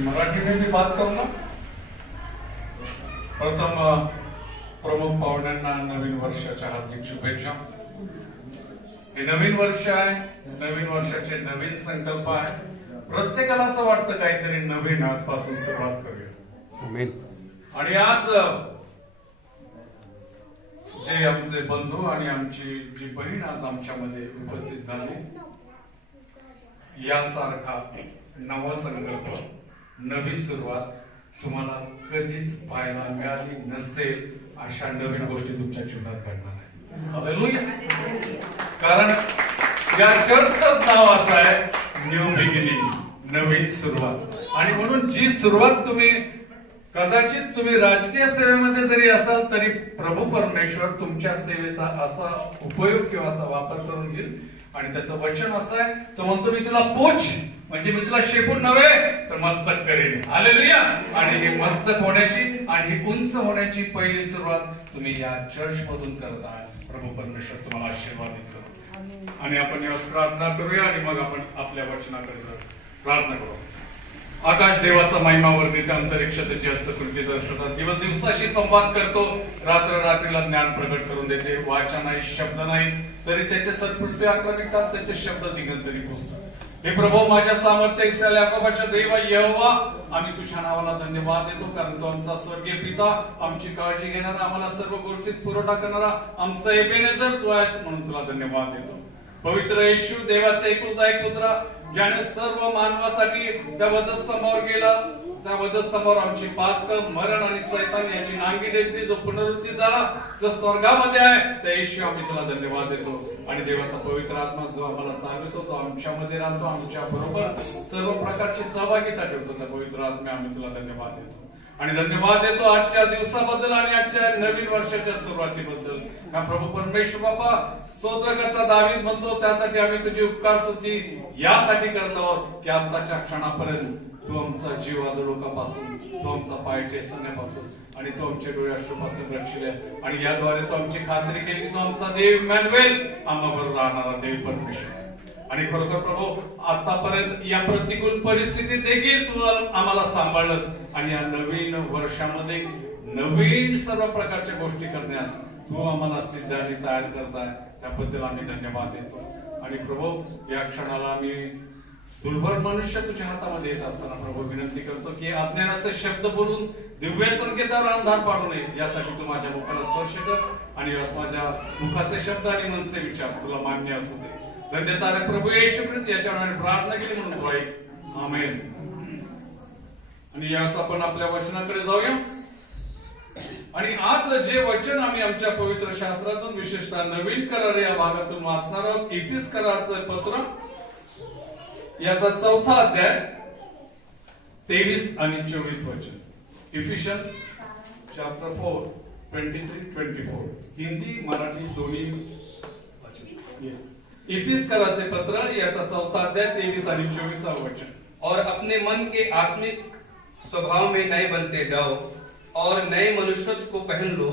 मराठी में भी बात करूंगा। प्रथम प्रमुख पाहुण्यांना नवीन वर्षाच्या हार्दिक शुभेच्छा। हे नवीन वर्ष आहे, नवीन वर्षाचे नवीन संकल्प आहे। प्रत्येकाला असं वाटतं काहीतरी नवीन आजपासून सुरुवात करूया। आमेन। आणि आज जे आमचे बंधू आणि आमची जी बहीण आज आमच्यामध्ये उपस्थित झाली, यासारखा नवा संकल्प, नवी सुरुवात तुम्हाला कधीच पाहायला मिळाली नसेल। अशा नवीन गोष्टी तुमच्या जीवनात घडणार आहे। हालेलुया। कारण या चर्चचं नाव असं आहे, न्यू बिगिनिंग, नवीन सुरुवात। आणि म्हणून जी सुरुवात कदाचित तुम्ही राजकीय सेवेमध्ये जरी असाल तरी प्रभू परमेश्वर तुमच्या सेवेचा असा उपयोग किंवा असा वापर करून घेईल। आणि त्याचं वचन असं आहे, तो म्हणतो मी तुला पोच म्हणजे मी तुला शेपूट नव्हे तर मस्तक करेन। हालेलुया। आणि हे मस्तक होण्याची आणि ही उंच होण्याची पहिली सुरुवात तुम्ही या चर्च मधून करत आहात। प्रभू परमेश्वर तुम्हाला आशीर्वाद देतो। आणि आपण यास प्रार्थना करूया आणि मग आपण आपल्या वचनाकडे प्रार्थना करू। आकाश देवाचा महिमावर्धित अंतरिक्ष त्याची हस्तकृती दर्शवतात, दिवस दिवसाशी संवाद करतो, रात्र रात्रीला ज्ञान प्रगट करून देते। वाचा नाही, शब्द नाही तरी त्याचे सत्पृथ्वी आक्रमितात, त्याचे शब्द दिगंतरी पोचतात। हे प्रभू, माझ्या सामर्थ्य इस्रायल याकोबाच्या देवा यहोवा, आम्ही तुझ्या नावाला धन्यवाद देतो, कारण तो आमचा स्वर्गीय पिता, आमची काळजी घेणारा, आम्हाला सर्व गोष्टीत पुरवठा करणारा आमचा एबेनेझर तू आहेस, म्हणून तुला धन्यवाद देतो। पवित्र येशू, देवाचा एकुलता एक पुत्र, ज्याने सर्व मानवासाठी त्या वधस्तंभावर गेला, त्या वधस्तंभावर आमची पातक, मरण आणि शैतान याची नांगी टेकली, जो पुनरुत्थान झाला, जो स्वर्गामध्ये आहे, त्या येशू आम्ही तुला धन्यवाद देतो। आणि देवाचा पवित्र आत्मा जो आम्हाला चालवतो, तो आमच्यामध्ये राहतो, आमच्या बरोबर सर्व प्रकारची सहभागिता ठेवतो, त्या पवित्र आत्म्या आम्ही तुला धन्यवाद देतो। आणि धन्यवाद देतो आजच्या दिवसाबद्दल आणि आजच्या नवीन वर्षाच्या सुरुवातीबद्दल। का प्रभू परमेश्वर बाबा, स्तोत्रकर्ता दावीद म्हणतो, त्यासाठी आम्ही तुझी उपकार स्तुती यासाठी करत आहोत की आताच्या क्षणापर्यंत तू आमचा जीव आदळोकापासून, तो आमचा पाय ठेचण्यापासून आणि तो आमच्या डोळे अश्रूपासून रक्षिले, आणि याद्वारे तो आमची खात्री केली की तो आमचा देव इमॅन्युएल, आम्हाबरोबर राहणारा देव परमेश्वर। आणि खरोखर प्रभू, आतापर्यंत या प्रतिकूल परिस्थितीत देखील तू आम्हाला सांभाळलंस, आणि या नवीन वर्षामध्ये नवीन सर्व प्रकारच्या गोष्टी करण्यास तू आम्हाला सिद्ध आणि तयार करताय, त्याबद्दल आम्ही धन्यवाद देतो। आणि प्रभू, या क्षणाला आम्ही दुर्बल मनुष्य तुझ्या हातामध्ये येत असताना प्रभू विनंती करतो की अज्ञानाचे शब्द बोलून दिव्य संकेतावर अंधार पाडू नये, यासाठी तू माझ्या मुखाला स्पर्श कर, आणि माझ्या मुखाचे शब्द आणि मनचे विचार तुला मान्य असू दे। धन्यता रे प्रभू येशू ख्रिस्त, याच्या नावाने प्रार्थना केली म्हणून तू ऐक, आमेन। आणि यास आपण आपल्या वचनाकडे जाऊया। आणि आज जे वचन आम्ही आमच्या पवित्र शास्त्रातून, विशेषतः नवीन करार या भागातून वाचणार आहोत, इफिस करारचं पत्र, याचा 4था अध्याय 23 आणि 24 वचन। इफिशियन्स चॅप्टर 4 23-24, हिंदी मराठी दोन्ही वचन। येस, इफिस करारचे पत्र, याचा 4था अध्याय 23 आणि 24 वचन। और अपने मन के आत्मिक स्वभाव में नए बनते जाओ और नए मनुष्यत्व को पहन लो,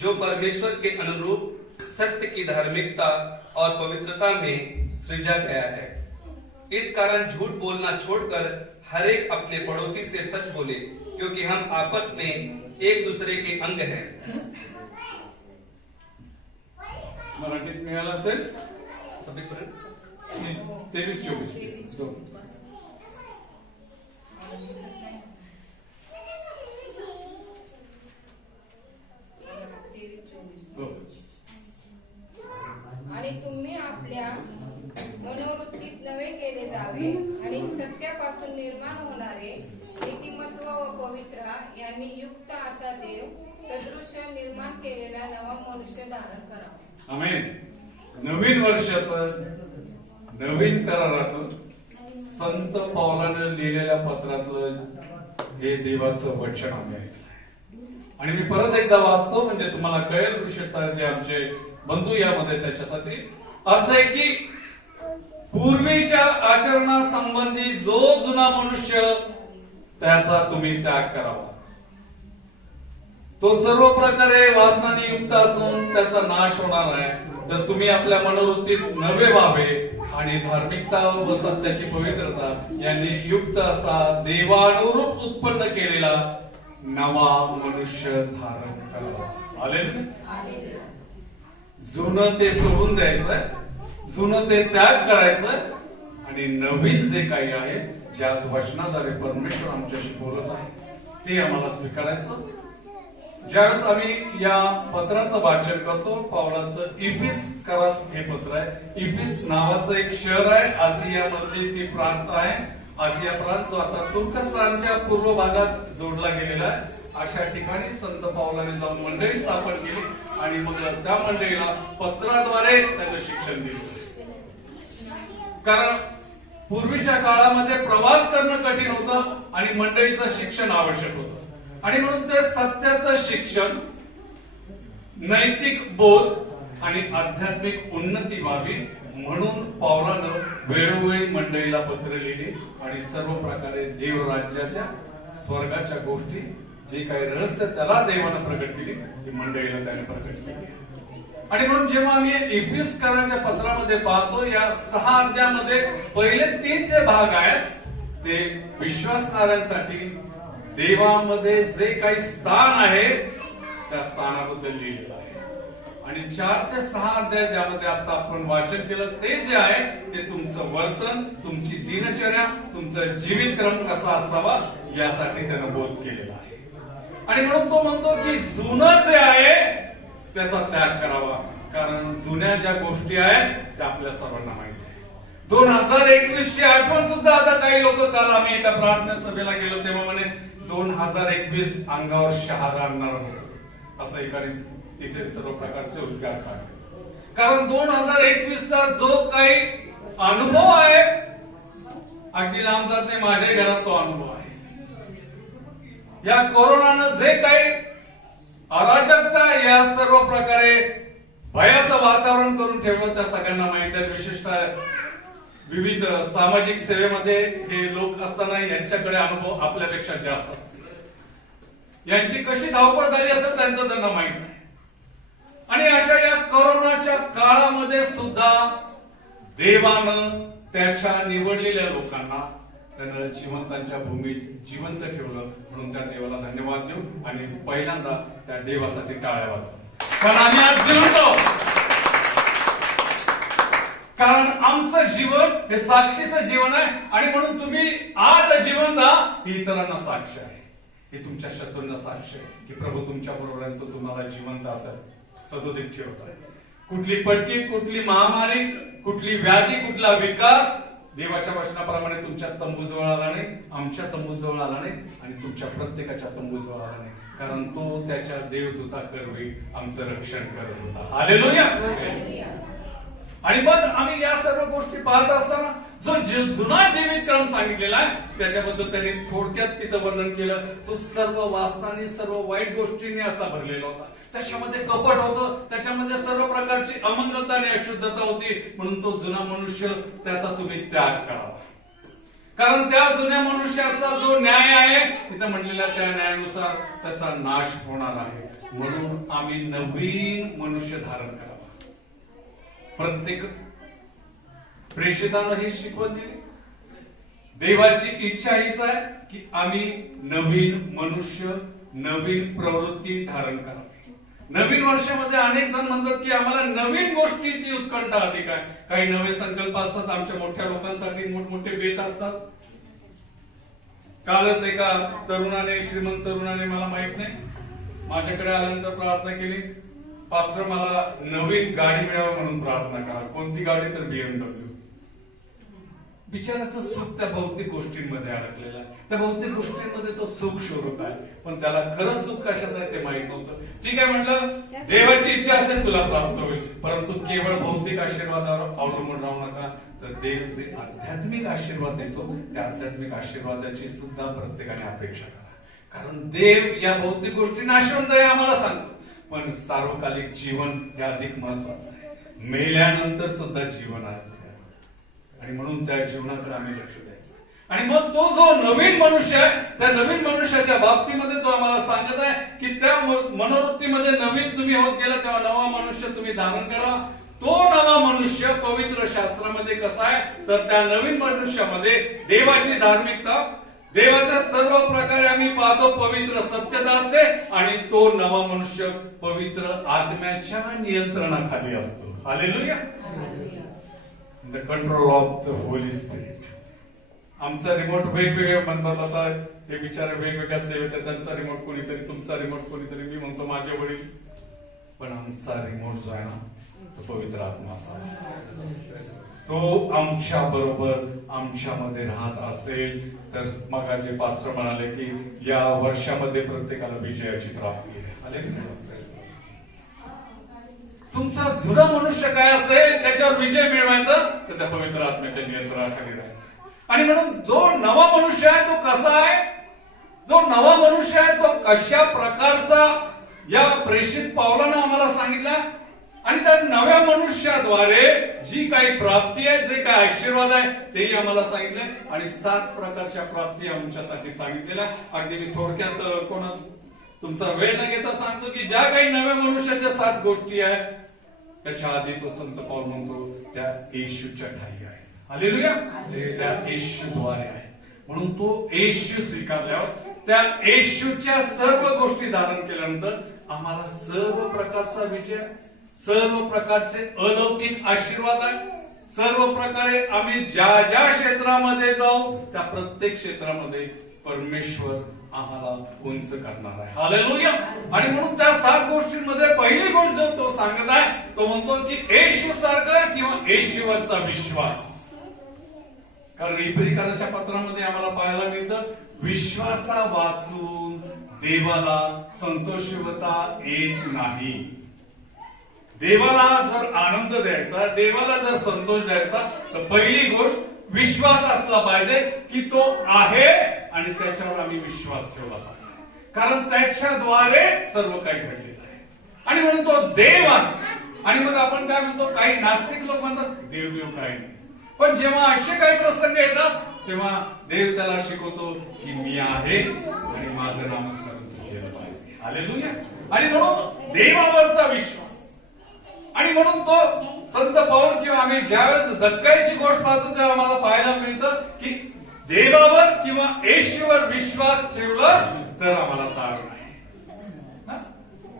जो परमेश्वर के अनुरूप सत्य की धार्मिकता और पवित्रता में सृजा गया है। इस कारण झूठ बोलना छोड़कर हर एक अपने पड़ोसी से सच बोले, क्योंकि हम आपस में एक दूसरे के अंग हैं। मराठीत मिळाला असेल 26 23-24। आणि तुम्ही आपल्या मनोवृत्तीत नवे केले जावे, आणि सत्यापासून निर्माण होणारे नीतिमत्व व पवित्र यांनी युक्त असा देव सदृश्य निर्माण केलेला नवा मनुष्य धारण करावा। आमेन। नवीन वर्षाचं, नवीन करारातून संत पौलाने लिहिलेल्या पत्रातलं हे देवाचं वचन आहे। आणि मी परत एकदा वाचतो म्हणजे तुम्हाला कळेल, विशेषतः जे आमचे बंधू यामध्ये त्याच्यासाठी असं आहे की पूर्वीच्या आचरणासंबंधी जो जुना मनुष्य, त्याचा तुम्ही त्याग करावा। तो सर्व प्रकारे वासनाने युक्त असून त्याचा नाश होणार आहे, तर तुम्ही आपल्या मनोवृत्तीत नवे व्हावे, आणि धार्मिकता व सत्याची पवित्रता यांनी युक्त असा देवानुरूप उत्पन्न केलेला नवा मनुष्य धारण करावा. हालेलुया. जुनं ते सोडून द्यायचं, जुनं ते त्याग करायचं आणि नवीन जे काही आहे, ज्याच वचनाद्वारे परमेश्वर आमच्याशी बोलत आहे ते आम्हाला स्वीकारायचं. ज्यावेळेस आम्ही या पत्राचं वाचन करतो, पौलाचं इफिसकरास हे पत्र आहे. इफिस नावाचं एक शहर आहे, आशियामधली ती प्रांत आहे. आशिया प्रांत जो आता तुर्कस्तानच्या पूर्व भागात जोडला गेलेला आहे. अशा ठिकाणी संत पौलाने जाऊन मंडळी स्थापन केली आणि मग त्या मंडळीला पत्राद्वारे त्याचं शिक्षण दिलं. कारण पूर्वीच्या काळामध्ये प्रवास करणं कठीण होतं आणि मंडळीचं शिक्षण आवश्यक होतं आणि म्हणून ते सत्याचं शिक्षण, नैतिक बोध आणि आध्यात्मिक उन्नती व्हावी म्हणून पौलानं वेळोवेळी मंडळीला पत्र लिहिली आणि सर्व प्रकारे देव राज्याच्या स्वर्गाच्या गोष्टी, जे काही रहस्य त्याला देवानं प्रकट केली ती मंडळीला त्याने प्रकट केली. आणि म्हणून जेव्हा आम्ही इफिसकराच्या पत्रामध्ये पाहतो, या 6 अध्यायामध्ये पहिले 3 जे भाग आहेत ते विश्वासणाऱ्यांसाठी देवामध्ये जे काही स्थान आहे त्या स्थानाबद्दल लिहिलेलं आहे. आणि 4 ते 6 अध्याय ज्यामध्ये आता आपण वाचन केलं ते जे आहे ते तुमचं वर्तन, तुमची दिनचर्या, तुमचा जीवित क्रम कसा असावा यासाठी त्यानं बोध केलेला आहे. आणि म्हणून तो म्हणतो की जुनं जे आहे त्याचा त्याग करावा, कारण जुन्या ज्या गोष्टी आहेत त्या आपल्या सर्वांना माहिती आहे. 2021 ची आठवण सुद्धा आता काही लोक, काल आम्ही एका प्रार्थना सभेला गेलो तेव्हा म्हणे 2021 अंगावर शहारा आणणार होतं, असं एकाने तिथे सर्व प्रकारचे उद्गार काढले. कारण 2021 चा जो काही अनुभव आहे, अगदी लांबचाच नाही, माझ्या घरात तो अनुभव आहे. या कोरोनानं जे काही अराजकता, या सर्व प्रकारे भयाचं वातावरण करून ठेवलं त्या सगळ्यांना माहिती आहे. विशेषतः विविध सामाजिक सेवेमध्ये हे लोक असताना यांच्याकडे अनुभव आपल्यापेक्षा जास्त असते. यांची कशी धावपळ झाली असेल त्यांचं त्यांना माहित आहे. आणि अशा या कोरोनाच्या काळामध्ये सुद्धा देवानं त्याच्या निवडलेल्या लोकांना त्यानं जिवंतांच्या भूमीत जिवंत ठेवलं म्हणून त्या देवाला धन्यवाद देऊ आणि पहिल्यांदा त्या देवासाठी टाळ्या वाजवू. कारण आम्ही आज जिवंत आहोत. कारण आमचं जीवन हे साक्षीचं जीवन आहे आणि म्हणून तुम्ही आज जिवंत आहात ही इतरांना साक्ष आहे, ही तुमच्या शत्रूंना साक्ष आहे की प्रभू तुमच्या बरोबर आहे, तो तुम्हाला जिवंत असेल सदोदित ठेवत आहे. कुठली पटकी, कुठली महामारी, कुठली व्याधी, कुठला विकार देवाच्या वचनाप्रमाणे तुमच्या तंबूजवळ आला नाही, आमच्या तंबूजवळ आला नाही आणि तुमच्या प्रत्येकाच्या तंबूजवळ आला नाही, कारण तो त्याच्या देवदूता करवी आमचं रक्षण करत होता. हालेलुया. आणि मग आम्ही या सर्व गोष्टी पाहत असताना जो जुना जीवित क्रम सांगितलेला आहे त्याच्याबद्दल त्यांनी थोडक्यात तिथं वर्णन केलं. तो सर्व वासनांनी, सर्व वाईट गोष्टींनी असा भरलेला होता. त्याच्यामध्ये कपट होतं, त्याच्यामध्ये सर्व प्रकारची अमंगलता आणि अशुद्धता होती. म्हणून तो जुना मनुष्य त्याचा तुम्ही त्याग करावा, कारण त्या जुन्या मनुष्याचा जो न्याय आहे तिथं म्हटलेल्या त्या न्यायानुसार त्याचा नाश होणार आहे. म्हणून आम्ही नवीन मनुष्य धारण करावा. प्रत्येक प्रेषितानं ही शिकवण दिली. देवाची इच्छा हीच आहे की आम्ही नवीन मनुष्य, नवीन प्रवृत्ती धारण करावी. नवीन वर्षामध्ये अनेक जण म्हणतात की आम्हाला नवीन गोष्टीची उत्कंठा अधिक आहे. काही नवे संकल्प असतात, आमच्या मोठ्या लोकांसाठी मोठमोठे बेत असतात. कालच एका तरुणाने, श्रीमंत तरुणाने, मला माहित नाही, माझ्याकडे आल्यानंतर प्रार्थना केली, पास्टर मला नवीन गाडी मिळावी म्हणून प्रार्थना करा. कोणती गाडी? तर BMW. बिचाराचं सुख त्या भौतिक गोष्टींमध्ये अडकलेलं आहे. त्या भौतिक गोष्टींमध्ये तो सुख शोधत आहे, पण त्याला खरं सुख कशात आहे ते माहित नव्हतं. ठीक आहे म्हटलं, देवाची इच्छा असेल तुला प्राप्त होईल, परंतु केवळ भौतिक आशीर्वादावर अवलंबून राहू नका. तर देव जे आध्यात्मिक आशीर्वाद देतो त्या आध्यात्मिक आशीर्वादाची सुद्धा प्रत्येकाने अपेक्षा करा. कारण देव या भौतिक गोष्टी नाशवंत आहे आम्हाला सांगतो, पण सार्वकालिक जीवन हे अधिक महत्वाचं आहे. मेल्यानंतर सुद्धा जीवन आहे आणि म्हणून त्या जीवनाकडे आम्ही लक्ष द्यायचं. आणि मग तो जो नवीन मनुष्य आहे त्या नवीन मनुष्याच्या बाबतीमध्ये तो आम्हाला सांगत आहे की त्या मनोवृत्तीमध्ये नवीन तुम्ही होत गेला तेव्हा नवा मनुष्य तुम्ही धारण करा. तो नवा मनुष्य पवित्र शास्त्रामध्ये कसा आहे तर त्या नवीन मनुष्यामध्ये देवाची धार्मिकता, देवाच्या सर्व प्रकारे आम्ही पाहतो पवित्र सत्यता असते आणि तो नवा मनुष्य पवित्र आत्म्याच्या नियंत्रणाखाली असतो. Hallelujah. The control of the Holy spirit. आमचा रिमोट वेगवेगळे म्हणतात. आता हे बिचारे वेगवेगळ्या सेवेत आहेत, त्यांचा रिमोट कोणीतरी, तुमचा रिमोट कोणीतरी. मी म्हणतो माझे वडील, पण आमचा रिमोट जो आहे ना तो पवित्र आत्मा असावा. तो आमच्या बरोबर आमच्यामध्ये राहत असेल तर मग जे पास्टर म्हणाले की या वर्षामध्ये प्रत्येकाला विजयाची प्राप्ती आहे. तुमचा जुना मनुष्य काय असेल त्याच्यावर विजय मिळवायचा तर त्या पवित्र आत्म्याच्या नियंत्रणाखाली राहायचं. आणि म्हणून जो नवा मनुष्य आहे तो कसा आहे, जो नवा मनुष्य आहे तो कशा प्रकारचा या प्रेषित पावलानं आम्हाला सांगितलं. आणि त्या नव्या मनुष्याद्वारे जी काही प्राप्ती आहे, जे काही आशीर्वाद आहे तेही आम्हाला सांगितले. आणि 7 प्रकारच्या प्राप्ती आमच्यासाठी सांगितलेल्या. अगदी मी थोडक्यात कोणा तुमचा वेळ न घेता सांगतो की ज्या काही नव्या मनुष्याच्या 7 गोष्टी आहेत त्याच्या आधी तो संत पाऊल म्हणतो त्या येशूच्या ठाई आहे. हालेलुया. त्या येशूद्वारे आहे. म्हणून तो येशू स्वीकारल्यावर त्या येशूच्या सर्व गोष्टी धारण केल्यानंतर आम्हाला सर्व प्रकारचा विजय, सर्व प्रकारचे अलौकिक आशीर्वाद आहे. सर्व प्रकारे आम्ही ज्या ज्या क्षेत्रामध्ये जाऊ त्या प्रत्येक क्षेत्रामध्ये परमेश्वर आम्हाला उंच करणार आहे. हालेलुया. आणि म्हणून त्या 7 गोष्टींमध्ये पहिली गोष्ट जो तो सांगत आहे तो म्हणतो की येशू सारखा किंवा येशूवरचा विश्वास. कारण इब्रिकांच्या पत्रामध्ये आम्हाला पाहायला मिळतं विश्वासा वाचून देवाला संतोषवता येत नाही. देवाला जर आनंद द्यायचा, देवाला जर संतोष द्यायचा तर पहिली गोष्ट विश्वास असला पाहिजे की तो आहे आणि त्याच्यावर आम्ही विश्वास ठेवला पाहिजे. कारण त्याच्याद्वारे सर्व काही घडलेलं आहे. आणि म्हणून तो देव आहे. आणि मग आपण काय म्हणतो, काही नास्तिक लोक म्हणतात देव देव काही नाही. पण जेव्हा असे काही प्रसंग येतात तेव्हा देव त्याला शिकवतो की मी आहे आणि माझं नामस्मरण तू केलं पाहिजे. हालेलुया. आणि म्हणून देवावरचा विश्वास. आणि म्हणून तो संत पाऊल किंवा आम्ही ज्यावेळेस जक्काईची गोष्ट पाहतो तेव्हा आम्हाला पाहायला मिळतं की देवावर किंवा येशूवर विश्वास ठेवला तर आम्हाला तार नाही.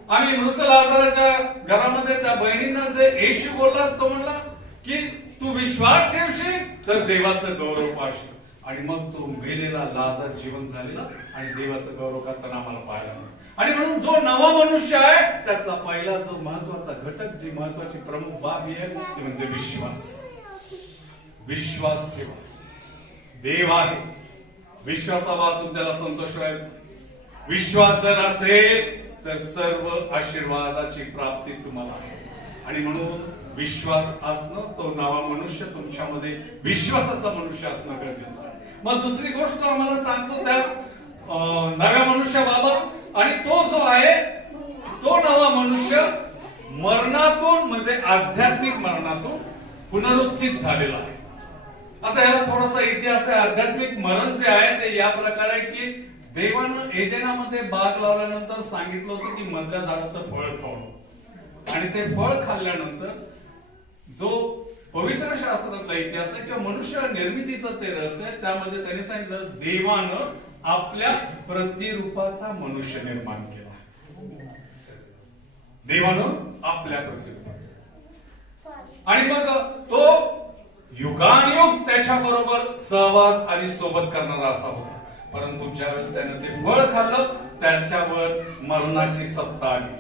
आम्ही मृत लाजाराच्या घरामध्ये त्या बहिणींना जे येशू बोलला तो म्हणला की तू विश्वास ठेवशील तर देवाचं गौरव पाहशील. आणि मग तो मेलेला लाजार जिवंत झालेला आणि देवाचं गौरव करताना आम्हाला पाहायला मिळतं. आणि म्हणून जो नवा मनुष्य आहे त्यातला पहिला जो महत्वाचा घटक, जी महत्वाची प्रमुख बाब आहे ती म्हणजे विश्वास. विश्वास ठेवा. देव आहे, विश्वासा वाचून त्याला संतोष आहे. विश्वास जर असेल तर सर्व आशीर्वादाची प्राप्ती तुम्हाला आहे. आणि म्हणून विश्वास असणं, तो नवा मनुष्य तुमच्यामध्ये विश्वासाचा मनुष्य असणं गरजेचं आहे. मग दुसरी गोष्ट आम्हाला सांगतो त्याच नव्या मनुष्याबाबत. आणि तो जो आहे तो नवा मनुष्य मरणातून म्हणजे आध्यात्मिक मरणातून पुनरुत्थित झालेला आहे. आता याला थोडासा इतिहास आहे. आध्यात्मिक मरण जे आहे ते या प्रकारे की देवानं एदेनामध्ये बाग लावल्यानंतर सांगितलं होतं की मधल्या झाडाचं फळ खाऊ. आणि ते फळ खाल्ल्यानंतर जो पवित्र शास्त्रातला इतिहास आहे किंवा मनुष्य निर्मितीचं ते रहस्य आहे त्यामध्ये त्यांनी सांगितलं देवानं आपल्या प्रतिरूपाचा मनुष्य निर्माण केला. देवानं आपल्या प्रतिरूपाचा. आणि मग तो युगानुयुग त्याच्या बरोबर सहवास आणि सोबत करणारा असा होता. परंतु ज्यावेळेस त्यानं ते फळ खाल्लं त्याच्यावर मरणाची सत्ता आली.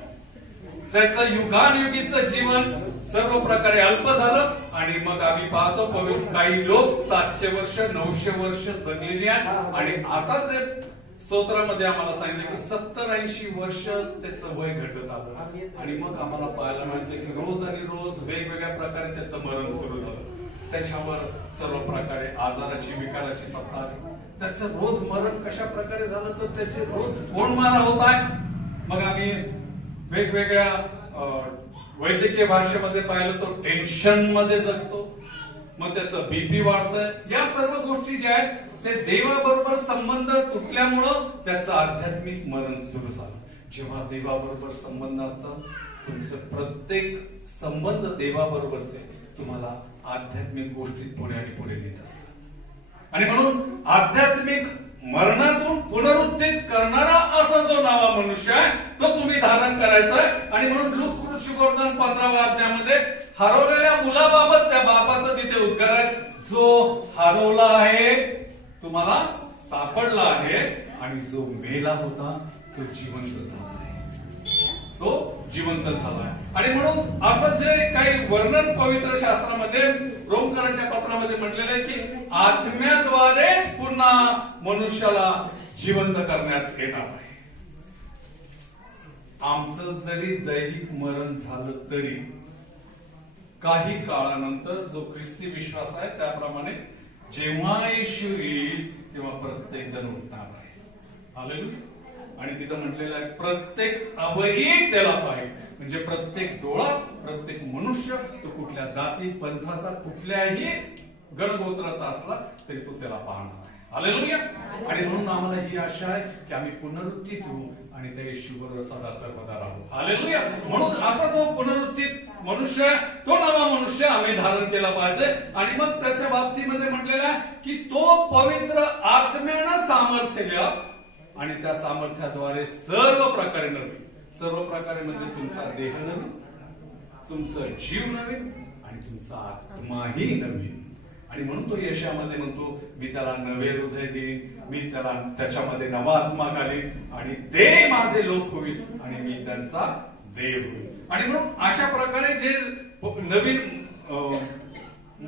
त्याचं युगानुयुगीचं जीवन सर्व प्रकारे अल्प झालं. आणि मग आम्ही पाहतो काही लोक 700 वर्ष 900 वर्ष जगलेली आहेत. आणि आता जे स्तोत्रामध्ये आम्हाला सांगितलं की 70-80 वर्ष त्याचं वय घटत आलं. आणि मग आम्हाला पाहायला मिळालं की रोज आणि रोज वेगवेगळ्या प्रकारे त्याचं मरण सुरू झालं. त्याच्यावर सर्व प्रकारे आजाराची विकाराची सत्ता आली. त्याचं रोज मरण कशा प्रकारे झालं तर त्याचे रोज कोंडमारा होत आहे. मग आम्ही वेगवेगळ्या वैद्यकीय भाषेमध्ये पाहिलं तो टेन्शन मध्ये जगतो. मग त्याचं बीपी वाढतंय. या सर्व गोष्टी ज्या आहेत ते देवाबरोबर संबंध तुटल्यामुळं त्याचं आध्यात्मिक मरण सुरू झालं. जेव्हा देवाबरोबर संबंध असतात तुमचं प्रत्येक संबंध देवाबरोबरचे तुम्हाला आध्यात्मिक गोष्टीत पुढे आणि पुढे नेत असतात. आणि म्हणून आध्यात्मिक मरणातून पुनरुत्थित करणारा असा जो नवा मनुष्य आहे तो तुम्ही धारण करायचा आहे. आणि म्हणून लूक शुभवर्तन 15व्या अध्यायामध्ये हरवलेल्या मुलाबाबत त्या बापाचं तिथे उद्गार आहे, जो हरवला आहे तुम्हाला सापडला आहे, आणि जो मेला होता तो जिवंत झाला आहे, तो जिवंत झालाय. आणि म्हणून असं जे काही वर्णन पवित्र शास्त्रामध्ये रोमकरांच्या पत्रामध्ये म्हटलेलं आहे की आत्म्याद्वारेच पुन्हा मनुष्याला जिवंत करण्यात येणार आहे. आमचं जरी दैहिक मरण झालं तरी काही काळानंतर जो ख्रिस्ती विश्वास आहे त्याप्रमाणे जेव्हा येशू येईल तेव्हा प्रत्येक जण उठणार आहे. हालेलुया. आणि तिथं म्हटलेलं आहे प्रत्येक अवयव त्याला पाहिजे, म्हणजे प्रत्येक डोळा, प्रत्येक मनुष्य, तो कुठल्या जाती पंथाचा कुठल्याही गणगोत्राचा असला तरी तो त्याला पाहणार आहे. हालेलुया. आणि म्हणून आम्हाला ही आशा आहे की आम्ही पुनरुत्थित होऊ आणि त्या येशूबरोबर सदा सर्वदा राहू. हालेलुया. म्हणून असा जो पुनरुत्थित मनुष्य आहे तो नवा मनुष्य आम्ही धारण केला पाहिजे. आणि मग त्याच्या बाबतीमध्ये म्हटलेलं आहे की तो पवित्र आत्म्यानं सामर्थ्य घ्या आणि त्या सामर्थ्याद्वारे सर्व प्रकारे नवीन, सर्व प्रकारे म्हणजे तुमचा देह नवीन, तुमचं जीव नवीन आणि तुमचा आत्माही नवीन. आणि म्हणून तो यशामध्ये म्हणतो मी त्याला नवे हृदय देईन, मी त्याला त्याच्यामध्ये नवा आत्मा घालीन आणि ते माझे लोक होईल आणि मी त्यांचा देव होईल. आणि म्हणून अशा प्रकारे जे नवीन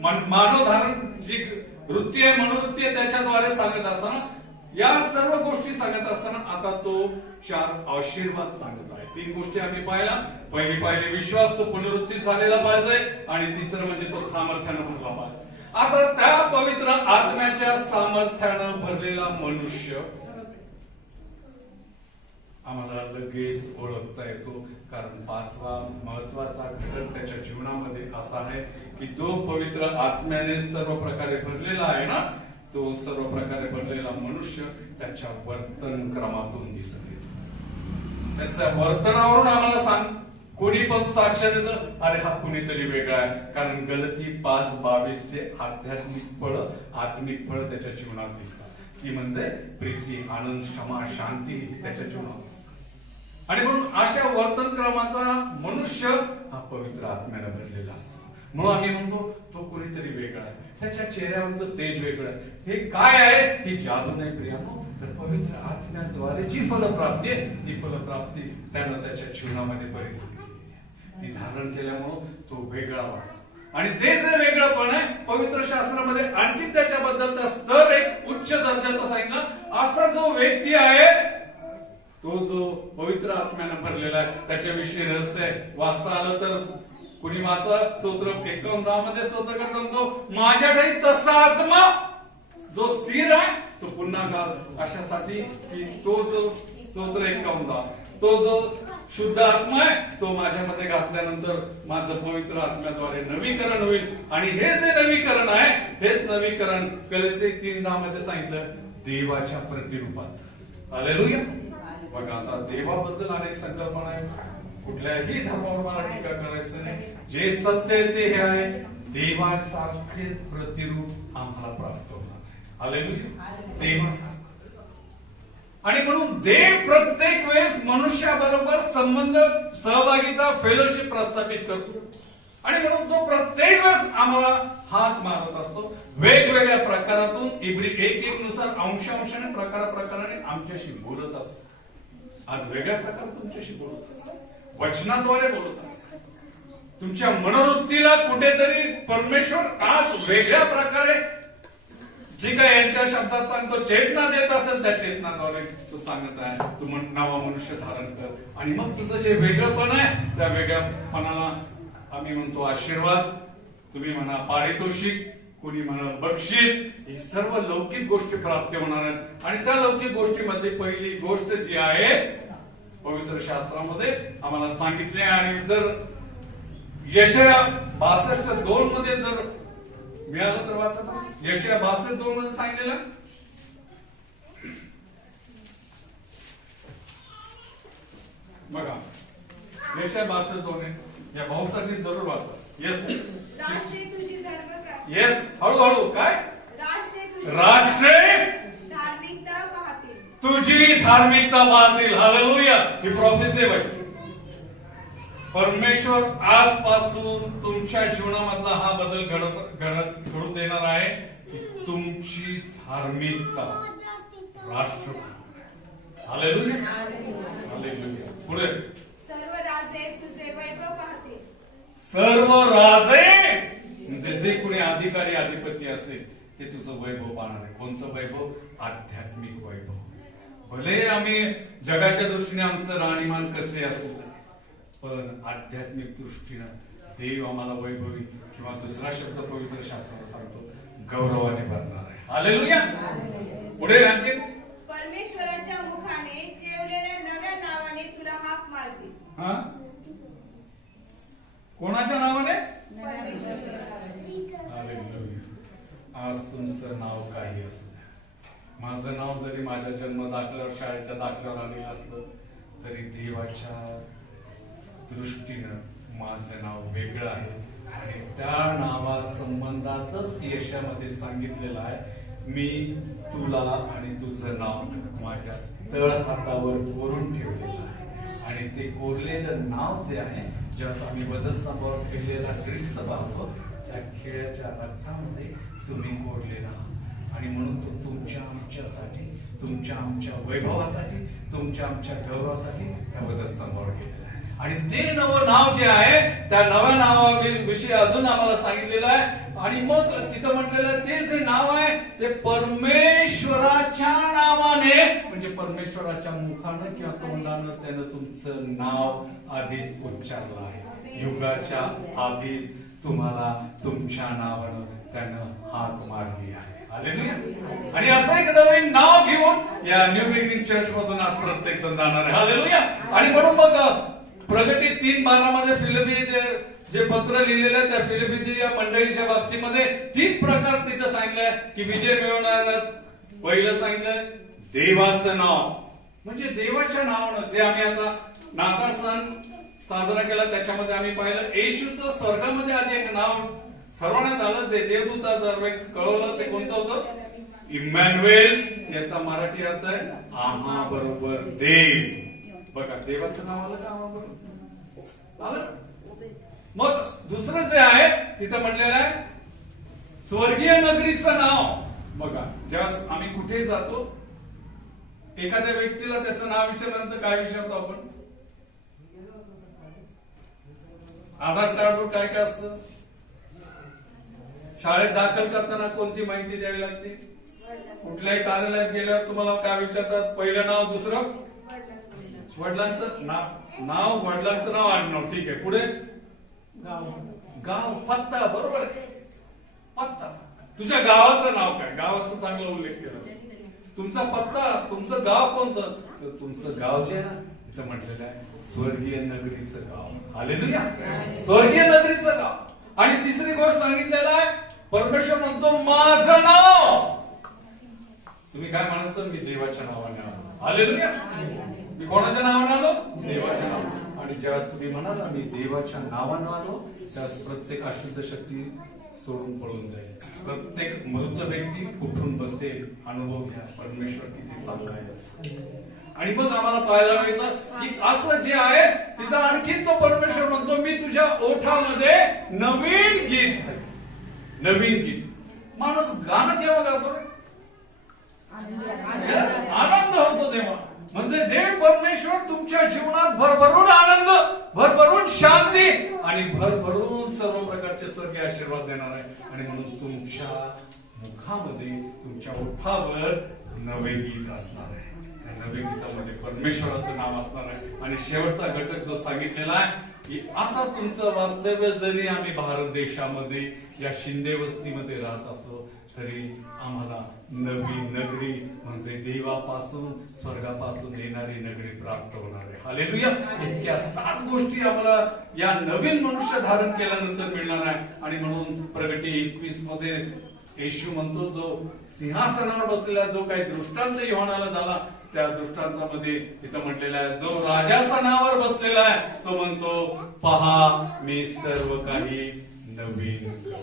मानव धारण जी वृत्ती आहे, मनोवृत्ती आहे, त्याच्याद्वारे सांगत असताना या सर्व गोष्टी सांगत असताना आता तो 4 आशीर्वाद सांगत आहे. 3 गोष्टी आम्ही पाहिल्या. पहिली विश्वास, तो पुनरुत्थित झालेला पाहिजे, आणि तिसरं म्हणजे तो सामर्थ्यानं भरला पाहिजे. आता त्या पवित्र आत्म्याच्या सामर्थ्यानं भरलेला मनुष्य आम्हाला लगेच ओळखता येतो, कारण 5वा महत्वाचा घटक त्याच्या जीवनामध्ये असा आहे की तो पवित्र आत्म्याने सर्व प्रकारे भरलेला आहे ना, तो सर्व प्रकारे भरलेला मनुष्य त्याच्या वर्तन क्रमातून दिसत येतो. त्याच्या वर्तनावरून आम्हाला सांग कोणी पण साक्ष देतं अरे हा कुणीतरी वेगळा आहे, कारण गलती 5:22 चे आध्यात्मिक फळ, आत्मिक फळ त्याच्या जीवनात दिसतात, की म्हणजे प्रीती, आनंद, क्षमा, शांती त्याच्या जीवनात दिसतात. आणि म्हणून अशा वर्तन क्रमाचा मनुष्य हा पवित्र आत्म्याने भरलेला असतो. म्हणून आम्ही म्हणतो तो कुणीतरी वेगळा आहे, त्याच्या चेहऱ्यावरचं तेज वेगळं आहे. हे काय आहे? ही जादू नाही प्रियानो, तर पवित्र आत्म्याद्वारे जी फलप्राप्ती आहे ती फलप्राप्ती त्यानं त्याच्या जीवनामध्ये बरीच ती धारण केल्यामुळं तो वेगळा वाटतो. आणि ते जे वेगळंपण आहे पवित्र शास्त्रामध्ये आणखी त्याच्याबद्दलचा स्तर एक उच्च दर्जाचा सांगितला. असा जो व्यक्ती आहे तो जो पवित्र आत्म्यानं भरलेला आहे त्याच्याविषयी रहस्य आहे. वाचता आलं तर कुणी वाचा स्तोत्र 51 मध्ये स्तोत्र करतो म्हणतो माझ्याकडे तसा आत्मा जो स्थिर आहे तो पुन्हा घाल, अशासाठी की तो जो स्तोत्र 51 तो जो शुद्ध आत्मा आहे तो माझ्यामध्ये घातल्यानंतर माझं पवित्र आत्म्याद्वारे नवीकरण होईल. आणि हे जे नवीकरण आहे हेच नवीकरण कलसे 3:10 मध्ये सांगितलं देवाच्या प्रतिरूपाचं. हालेलुया. बघा आता देवाबद्दल अनेक संकल्पना आहे, कुठल्याही धर्मावर मला टीका करायचं नाही. जे सत्य आहे ते हे आहे, देवासारखे प्रतिरूप आम्हाला प्राप्त होणार. हालेलुया. देवासारखं. आणि म्हणून देव प्रत्येक वेळेस मनुष्याबरोबर संबंध, सहभागिता, फेलोशिप प्रस्थापित करतो. आणि म्हणून तो प्रत्येक वेळेस आम्हाला हात मारत असतो वेगवेगळ्या प्रकारातून. इब्री 1:1 नुसार अंशाने प्रकाराने आमच्याशी बोलत असतो. आज वेगळ्या प्रकारे तुमच्याशी बोलत असतो, वचनाद्वारे बोलत असतो. तुमच्या मनोवृत्तीला कुठेतरी परमेश्वर आज वेगळ्या प्रकारे जी काय यांच्या शब्दात सांगतो चेतना देत असेल त्या चेतनाद्वारे तो सांगत आहे तू नवा मनुष्य धारण कर. आणि मग तुझं जे वेगळंपण आहे त्या वेगळ्यापणाला आम्ही म्हणतो आशीर्वाद, तुम्ही म्हणा पारितोषिक, कोणी म्हणा बक्षीस, ही सर्व लौकिक गोष्टी प्राप्त होणार आहेत. आणि त्या लौकिक गोष्टीमध्ये पहिली गोष्ट जी आहे पवित्र शास्त्रामध्ये आम्हाला सांगितले. आणि जर यशया 62:2 मध्ये जर मिळालं तर वाचा. यशया 62:2 मध्ये सांगितलेलं बघा. यशया 62:2 या भाऊसाठी जरूर वाचा. येस राष्ट्रे तुझी धर्म काय येस, हळूहळू. काय? राष्ट्रे धार्मिकता पाहतील तुझी धार्मिकता पाहतील. हालेलुया. ही प्रॉफेसी आहे. परमेश्वर आजपासून तुमच्या जीवनामधला हा बदल घडू देणार आहे की तुमची धार्मिकता राष्ट्र. हालेलुया. हालेलुया. पुढे. सर्व राजे तुझे वैभव पाहतील सर्व राजे म्हणजे जे कोणी अधिकारी अधिपती असेल ते तुझं वैभव पाहणार आहे. कोणतं वैभव? आध्यात्मिक वैभव. भले आम्ही जगाच्या दृष्टीने आमचं राहणीमान कसे असेल पण आध्यात्मिक दृष्टीनं देव आम्हाला वैभवी किंवा दुसरा शब्द पवित्र शास्त्राला सांगतो गौरवाने भरणार आहे. हालेलुया. पुढे आणखी. परमेश्वराच्या मुखाने ठेवलेल्या नव्या नावाने तुला हाक मारतील. हा, कोणाच्या नावाने? हालेलुया. आज तुमचं नाव काही असू द्या. माझं नाव जरी माझ्या जन्म दाखल्यावर शाळेच्या दाखल्यावर आलेलं असलं तरी देवाच्या दृष्टीनं माझं नाव वेगळं आहे आणि त्या नावासंबंधातच यशामध्ये सांगितलेलं आहे मी तुला आणि तुझं नाव माझ्या तळ हातावर कोरून ठेवलेलं आहे. आणि ते कोरलेलं नाव जे आहे ज्यास आम्ही वधस्तंभावर खेळलेला ख्रिस्त पाहतो त्या खेळाच्या रक्तामध्ये तुम्ही कोरलेला आहात आणि म्हणून तो तुमच्या आमच्यासाठी तुमच्या आमच्या वैभवासाठी तुमच्या आमच्या गौरवासाठी त्या वधस्तंभावर गेलेला आहे. आणि ते नवं नाव जे आहे त्या नव्या नावाविषयी अजून आम्हाला सांगितलेलं आहे. आणि मग तिथं म्हटलेलं ते जे नाव आहे ते परमेश्वराच्या नावाने म्हणजे परमेश्वराच्या मुखानं किंवा तोंडानं त्यानं तुमचं नाव आधीच उच्चारलं आहे. युगाच्या आधीच तुम्हाला तुमच्या नावानं त्यानं हाक मारली आहे. हालेलुया. आणि असं एक नवीन नाव घेऊन या न्यू बिगिनिंग चर्च मधून आज प्रत्येक जण जाणार आहे. हालेलुया. आणि म्हणून मग प्रगती 3:12 मध्ये फिलिपी जे पत्र लिहिलेलं आहे त्या फिलिपी या मंडळीच्या बाबतीमध्ये 3 प्रकार तिथं सांगितलंय की विजय मिळवणाऱ्यास पहिलं सांगितलंय देवाचं नाव म्हणजे देवाच्या नावानं जे आम्ही आता नाताळ सण साजरा केला त्याच्यामध्ये आम्ही पाहिलं येशूचं स्वर्गामध्ये आधी एक नाव ठरवण्यात आलं जे देवदूताद्वारे कळवलं ते कोणतं होतं? इमॅन्युएल. याचा मराठी अर्थ आहे आम्हा बरोबर देव. बघा देवाचं नाव आलं का आम्हा बरोबर आलं. मग दुसरं जे आहे तिथं म्हटलेलं आहे स्वर्गीय नगरीचं नाव. बघा जेव्हा आम्ही कुठे जातो एखाद्या व्यक्तीला त्याचं नाव विचारल्यानंतर काय विचारतो आपण? आधार कार्डवर काय काय असतं? शाळेत दाखल करताना कोणती माहिती द्यावी लागते? कुठल्याही कार्यालयात गेल्यावर तुम्हाला काय विचारतात? पहिलं नाव, दुसरं वडिलांचं नाव, वडिलांचं नाव, आडनाव. ठीक आहे. पुढे गाव, पत्ता. बरोबर आहे. पत्ता. तुझ्या गावाचं नाव काय? गावाचा चांगला उल्लेख केला. तुमचा पत्ता, तुमचं गाव कोणतं? तर तुमचं गाव जे आहे ना तिथं म्हटलेलं आहे स्वर्गीय नगरीचं गाव. हालेलुया. स्वर्गीय नगरीचं गाव. आणि तिसरी गोष्ट सांगितलेलं आहे परमेश्वर म्हणतो माझं नाव. तुम्ही काय म्हणायचं? मी देवाच्या नावाने आलो. हालेलुया. मी कोणाच्या नावाने आलो? देवाच्या नावाने. आणि जेव्हा तुम्ही म्हणाला मी देवाच्या नावानं आलो त्यास प्रत्येक अशुद्ध शक्ती सोडून पळून जाईल. प्रत्येक मृत व्यक्ती उठून बसेल. अनुभव घ्या परमेश्वर किती चांगला आहे. आणि मग आम्हाला पाहायला मिळतं की असं जे आहे तिथं आणखी तो परमेश्वर म्हणतो मी तुझ्या ओठामध्ये नवीन गीत. नवीन गीत. माणूस गाणं केव्हा गातो? आनंद होतो तेव्हा. म्हणजे देव परमेश्वर तुमच्या जीवनात भरभरून आनंद, भरभरून शांती आणि भरभरून सर्व प्रकारचे स्वर्गीय आशीर्वाद देणार आहे. आणि म्हणून तुमच्या मुखामध्ये तुमच्या ओठावर नवे गीत असणार आहे. त्या नवे गीतामध्ये परमेश्वराचं नाव असणार आहे. आणि शेवटचा घटक जो सांगितलेला आहे की आता तुमचं वास्तव्य जरी आम्ही भारत देशामध्ये या शिंदे वस्तीमध्ये राहत असलो तरी आम्हाला नवी नगरी म्हणजे देवापासून स्वर्गापासून येणारी नगरी प्राप्त होणार आहे. हालेलुया. इतक्या 7 गोष्टी आम्हाला या नवीन मनुष्य धारण केल्यानंतर मिळणार आहे. आणि म्हणून प्रगती 21 मध्ये येशू म्हणतो जो सिंहासनावर बसलेला जो काही दृष्टांत योहानाला झाला त्या दृष्टांतामध्ये तिथं म्हटलेला आहे जो राजासनावर बसलेला आहे तो म्हणतो पहा मी सर्व काही नवीन करतो.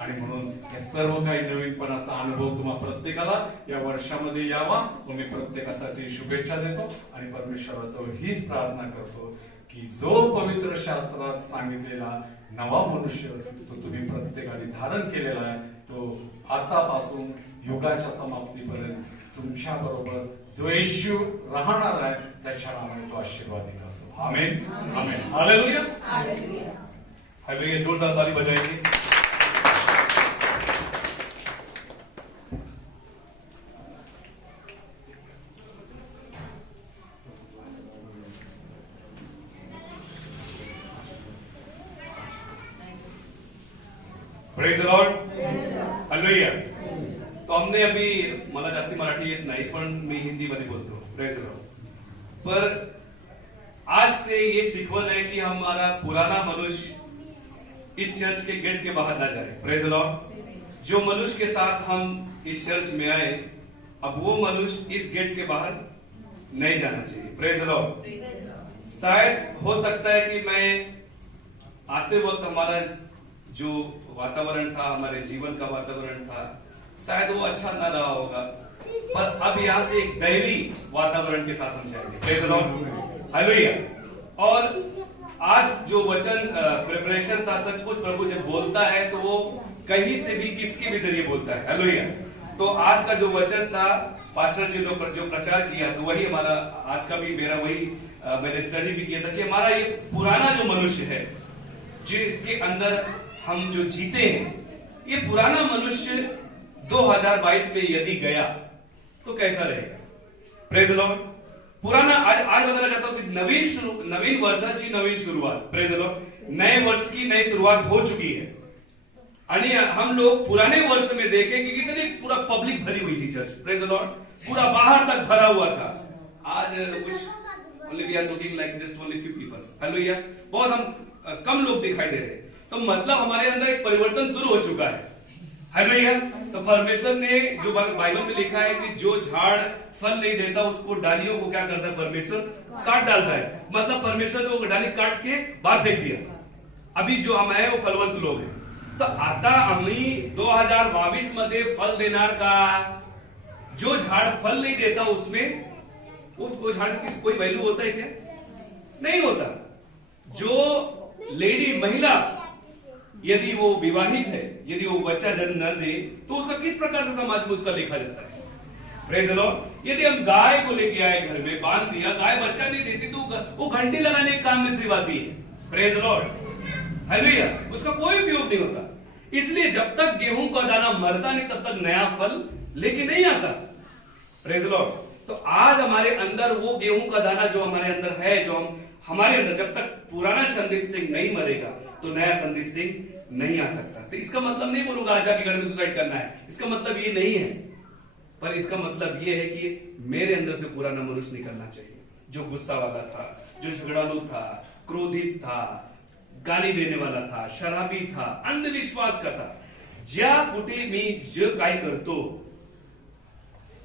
आणि म्हणून हे सर्व काही नवीनपणाचा अनुभव तुम्हा प्रत्येकाला या वर्षामध्ये यावा. मी प्रत्येकासाठी शुभेच्छा देतो आणि परमेश्वराजवळ हीच प्रार्थना करतो की जो पवित्र शास्त्रात सांगितलेला नवा मनुष्य तो तुम्ही प्रत्येकाने धारण केलेला आहे तो आतापासून युगाच्या समाप्तीपर्यंत तुमच्या बरोबर जो येशू राहणार आहे त्याच्या नावाने तो आशीर्वादित असो. आमेन आमेन हालेलुया हालेलुया. जोरदार ताली बजाएंगे. Praise the Lord hallelujah. तो हमने अभी मला जास्ती मराठी येत नाही पण मी हिंदी मध्ये बोलतो. Praise the Lord. पर आज से ये शिकवन है कि हमारा पुराना मनुष्य इस चर्च के गेट के बाहर ना जाए. Praise the Lord. जो मनुष्य के साथ हम इस चर्च में आए अब वो मनुष्य इस गेट के बाहर नहीं जाना चाहिए. Praise the Lord. शायद हो सकता है कि मैं आते वक्त हमारा जो वातावरण था हमारे जीवन का वातावरण था शायद वो अच्छा ना रहा होगा पर अब यहाँ से एक दैवी वातावरण के साथ हम जाएंगे. Praise the Lord hallelujah. और आज जो वचन प्रिपरेशन था सचमुच प्रभु जब बोलता है तो वो कहीं से भी किसके भी जरिए बोलता है. हालेलुया. तो आज का जो वचन था पास्टर जी ने जो प्रचार किया तो वही हमारा आज का भी मेरा वही मैंने स्टडी भी किया था कि हमारा ये पुराना जो मनुष्य है जो इसके अंदर हम जो जीते हैं ये पुराना मनुष्य 2022 में यदि गया तो कैसा रहेगा. Praise the Lord. पुराना आज बताना चाहता हूं कि नवीन वर्षाची नवीन शुरुआत. Praise the Lord. नए वर्ष की नई शुरुआत हो चुकी है आणि हम लोग पुराने वर्ष में देखें कि कितनी पूरा पब्लिक भरी हुई थी चर्च. Praise the Lord. पूरा बाहर तक भरा हुआ था. आज कुछ only we are looking like just only few people. Hallelujah. बहुत हम कम लोग दिखाई दे रहे हैं. तो मतलब हमारे अंदर एक परिवर्तन शुरू हो चुका है. हालेलुया. तो परमेश्वर ने जो बाइबल में लिखा है कि जो झाड़ फल नहीं देता उसको डालियों को क्या करता है परमेश्वर काट डालता है. मतलब परमेश्वर ने वो डाली काट के बाहर फेंक दिया. अभी जो हम है वो फलवंत लोग हैं. तो आता आम्ही 2022 मध्ये फल देणार का. जो झाड़ फल नहीं देता उसमें वो झाड़ की कोई वैल्यू होता है क्या. नहीं होता. जो लेडी महिला यदि वो विवाहित है यदि वो बच्चा जन्म न दे तो उसका किस प्रकार से समाज में उसका देखा जाता है. Praise the Lord. यदि हम गाय को लेके आए घर में बांध दिया गाय बच्चा नहीं देती तो वो घंटी लगाने के काम में सिर्फ आती है. Praise the Lord hallelujah. उसका कोई उपयोग नहीं होता. इसलिए जब तक गेहूं का दाना मरता नहीं तब तक नया फल लेके नहीं आता. Praise the Lord. तो आज हमारे अंदर वो गेहूं का दाना जो हमारे अंदर है जो हमारे अंदर जब तक पुराना संदीप सिंह नहीं मरेगा तो नया संदीप सिंह नहीं आ सकता. तो इसका मतलब नहीं बोलूंगा आज जाके घर में सुसाइड करना है. इसका मतलब ये नहीं है. पर इसका मतलब ये है कि मेरे अंदर से पुराना मनुष्य निकलना चाहिए जो गुस्सा वाला था जो झगड़ालू था क्रोधित था गाली देने वाला था शराबी था अंधविश्वास का था. ज्या कुठे मी जो काय करतो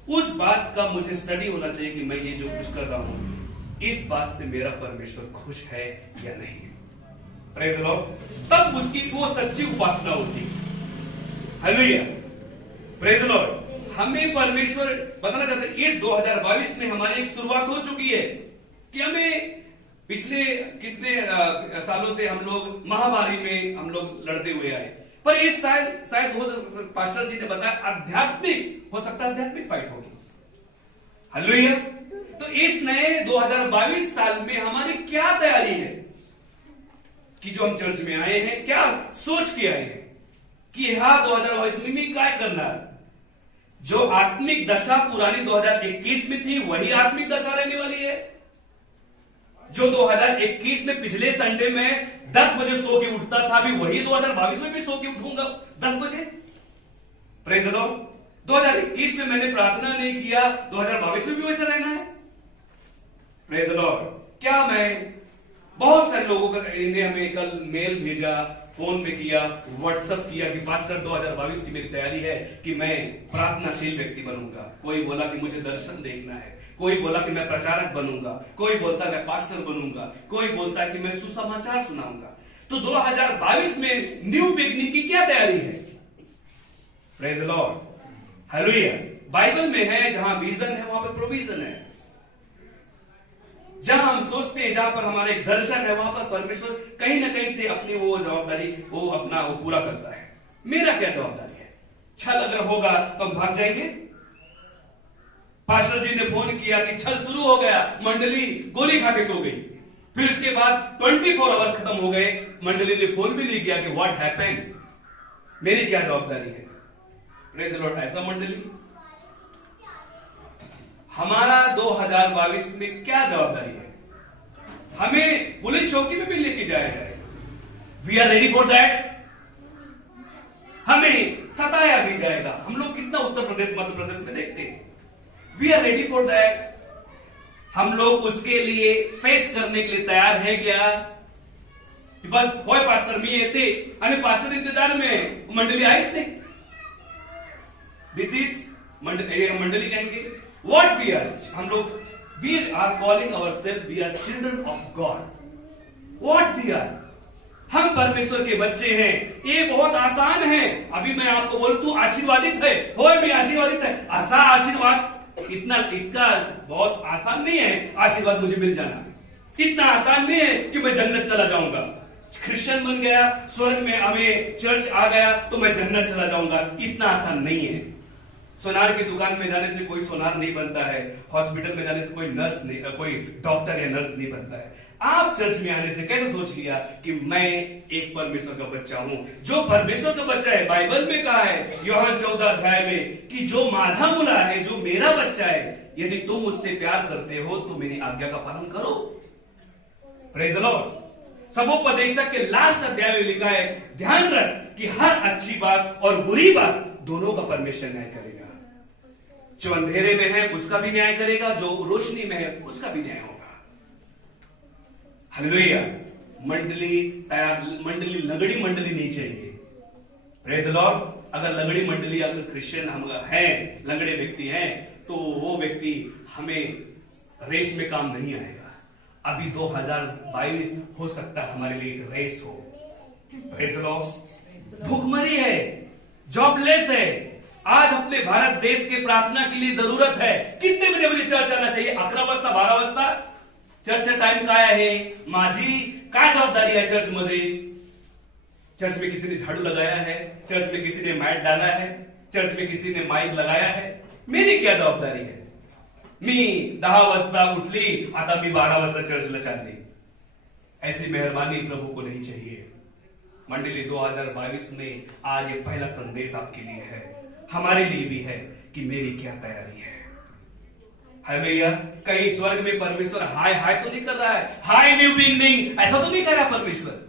उस बात का मुझे स्टडी होना चाहिए कि मैं ये जो कुछ कर रहा हूं इस बात से मेरा परमेश्वर खुश है या नहीं. Praise the Lord. तब उसकी वो सच्ची उपासना होती. हालेलुया. Praise the Lord. हमें परमेश्वर बताना चाहते हैं इस 2022 में हमारी एक शुरुआत हो चुकी है कि हमें पिछले कितने सालों से हम लोग महामारी में हम लोग लड़ते हुए आए पर इस साल शायद हो पास्टर जी ने बताया आध्यात्मिक हो सकता है आध्यात्मिक फाइट होगी. हालेलुया. तो इस नए 2022 साल में हमारी क्या तैयारी है कि जो हम चर्च में आए हैं क्या सोच के आए हैं कि हाँ 2022 में क्या करना है. जो आत्मिक दशा पुरानी 2021 में थी वही आत्मिक दशा रहने वाली है. जो 2021 में पिछले संडे में 10 बजे सो के उठता था अभी वही 2022 में भी सो के उठूंगा 10 बजे. Praise the Lord. 2021 में मैंने प्रार्थना नहीं किया 2022 में भी वैसा रहना है. Praise the Lord. क्या मैं बहुत सारे लोगों का इन्हें हमें कल मेल भेजा फोन में किया, व्हाट्सएप किया कि पास्टर 2022 की मेरी तैयारी है कि मैं प्रार्थनाशील व्यक्ति बनूंगा। कोई बोला कि मुझे दर्शन देखना है, कोई बोला कि मैं प्रचारक बनूंगा, कोई बोलता मैं पास्टर बनूंगा, कोई बोलता कि मैं सुसमाचार सुनाऊंगा। तो 2022 में न्यू बिगनिंग की क्या तैयारी है? Praise the Lord, hallelujah. Bible में है जहां विजन है वहां पर प्रोविजन है। जहां हम सोचते हैं, जहां पर हमारा एक दर्शन है, वहां पर परमेश्वर कहीं ना कहीं से अपनी वो जवाबदारी वो पूरा करता है। मेरा क्या जवाबदारी है? छल अगर होगा तो हम भाग जाएंगे। पास्टर जी ने फोन किया कि छल शुरू हो गया, मंडली गोली खा के सो गई। फिर उसके बाद 24 आवर खत्म हो गए, मंडली ने फोन भी नहीं किया कि व्हाट हैपेंड। मेरी क्या जवाबदारी है? Praise the Lord. ऐसा मंडली हमारा 2022 में क्या जवाबदारी है? हमें पुलिस चौकी में भी लेके जाया जाए। We are ready for that. हमें सताया भी जाएगा। हम लोग कितना उत्तर प्रदेश मध्य प्रदेश में देखते हैं। We are ready for that. हम लोग उसके लिए फेस करने के लिए तैयार है क्या? कि बस होय पास्टर मी येते आणि पास्टर इंतजार में मंडली आईच नहीं। दिस इज मंडली कहेंगे व्हाट वी आर। हम लोग we are calling ourselves we are children of God. What we are, हम परमेश्वर के बच्चे हैं। ये बहुत आसान है। अभी मैं आपको बोलूं तू आशीर्वादित है, होय मैं आशीर्वादित है। ऐसा आशीर्वाद इतना बहुत आसान नहीं है। आशीर्वाद मुझे मिल जाना इतना आसान नहीं है कि मैं जन्नत चला जाऊंगा। क्रिश्चियन बन गया, स्वर्ग में हमें चर्च आ गया तो मैं जन्नत चला जाऊंगा, इतना आसान नहीं है। सोनार की दुकान में जाने से कोई सोनार नहीं बनता है। हॉस्पिटल में जाने से कोई नर्स नहीं, कोई डॉक्टर या नर्स नहीं बनता है। आप चर्च में आने से कैसे सोच लिया कि मैं एक परमेश्वर का बच्चा हूं? जो परमेश्वर का बच्चा है, बाइबल में कहा है यूहन्ना 14 अध्याय में कि जो माझा मुला है, जो मेरा बच्चा है, यदि तुम मुझसे प्यार करते हो तो मेरी आज्ञा का पालन करो। Praise the Lord. सबोपदेशक के लास्ट अध्याय में लिखा है ध्यान रख कि हर अच्छी बात और बुरी बात दोनों का परमेश्वर न्याय करेगा। जो अंधेरे में है उसका भी न्याय करेगा, जो रोशनी में है उसका भी न्याय होगा। हालेलुया। मंडली तैयार, मंडली लगड़ी मंडली नहीं चाहिए। Praise the Lord. अगर लगड़ी मंडली, अगर क्रिश्चियन हम हैं, लगड़े व्यक्ति हैं, तो वो व्यक्ति हमें रेस में काम नहीं आएगा। अभी 2022 हो सकता है हमारे लिए एक रेस हो। Praise the Lord. भूखमरी है, जॉबलेस है। आज अपने भारत देश के प्रार्थना के लिए जरूरत है। कितने बजे चर्च आना चाहिए? 11 वाजता, 12 वाजता? चर्चचा टाइम काय आहे? माझी काय जबाबदारी है चर्च मध्ये? चर्च में किसी ने झाड़ू लगाया है, चर्च में किसी ने मैट डाला है, चर्च में किसी ने माइक लगाया है। मेरी क्या जबाबदारी है? मी 10 वाजता उठली, आता मी 12 वाजता चर्चला चालली। ऐसी मेहरबानी प्रभु को नहीं चाहिए। मंडली 2022 में आज ये पहला संदेश आपके लिए है, हमारे लिए भी है कि मेरी क्या तैयारी है। हालेलुया। कहीं स्वर्ग में परमेश्वर हाय हाय तो नहीं कर रहा है, हाय न्यू बिगिनिंग ऐसा तो नहीं कर रहा परमेश्वर।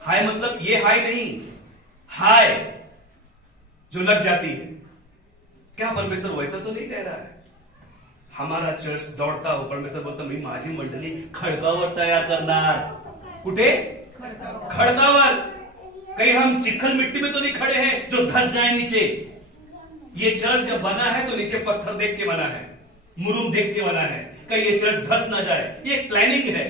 हाय मतलब ये हाय नहीं, हाय जो लग जाती है। क्या परमेश्वर वैसा तो नहीं कह रहा है? हमारा चर्च दौड़ता हो, परमेश्वर बोलता मी माझी मंडली खडकावर तयार करणार। कुठे? खडकावर। कहीं हम चिखल मिट्टी में तो नहीं खड़े हैं जो धस जाए नीचे। ये चर्च जब बना है तो नीचे पत्थर देख के बना है, मुरुम देख के बना है, कहीं ये चर्च धस ना जाए, ये एक प्लानिंग है।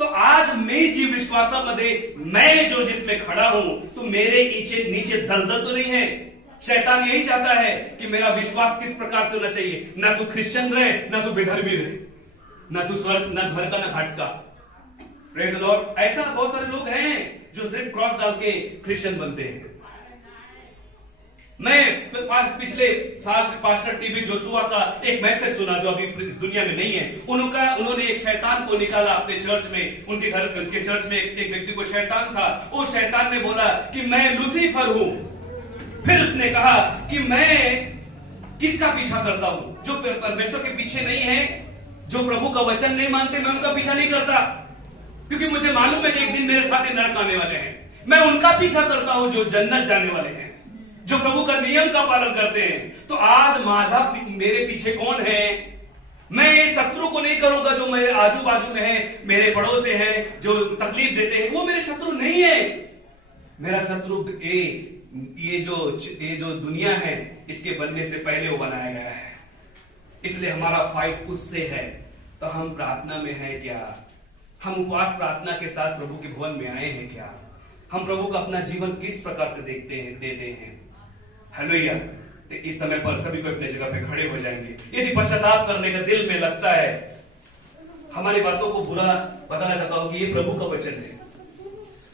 तो आज मैं जी विश्वासामध्ये मैं जो जिसमें खड़ा हूं, तो मेरे नीचे दलदल तो नहीं है। शैतान यही चाहता है कि मेरा विश्वास किस प्रकार से होना चाहिए। ना तू क्रिश्चियन रहे, ना तू बेधर्मी रहे, ना तू स्वर्ग, ना घर का, ना घाट का। Praise the Lord. ऐसा बहुत सारे लोग हैं जो सिर्फ क्रॉस डाल के क्रिश्चियन बनते हैं। मैं पिछले साल पास्टर टीबी जोशुआ का एक मैसेज सुना जो अभी इस दुनिया में नहीं है। उन्होंने एक शैतान को निकाला अपने चर्च में। उनके घर के चर्च में एक व्यक्ति को शैतान था। उस शैतान ने बोला कि मैं लूसीफर हूं। फिर उसने कहा कि मैं किसका पीछा करता हूं? जो परमेश्वर के पीछे नहीं है, जो प्रभु का वचन नहीं मानते, मैं उनका पीछा नहीं करता, क्योंकि मुझे मालूम है कि एक दिन मेरे साथ नरक आने वाले हैं। मैं उनका पीछा करता हूं जो जन्नत जाने वाले हैं, जो प्रभु का नियम का पालन करते हैं। तो आज माझा मेरे पीछे कौन है? मैं शत्रु को नहीं करूंगा जो मेरे आजू बाजू में है, मेरे पड़ोस से है, जो तकलीफ देते हैं, वो मेरे शत्रु नहीं है। मेरा शत्रु ये जो दुनिया है, इसके बनने से पहले वो बनाया गया है। इसलिए हमारा फाइट उससे है। तो हम प्रार्थना में है क्या? हम उपवास प्रार्थना के साथ प्रभु के भवन में आए हैं क्या? हम प्रभु का अपना जीवन किस प्रकार से देते हैं? हालेलुया। तो इस समय पर सभी को अपने जगह पे खड़े हो जाएंगे। यदि पश्चाताप करने का दिल में लगता है, हमारी बातों को बुरा बताना चाहता हूं कि ये प्रभु का वचन है,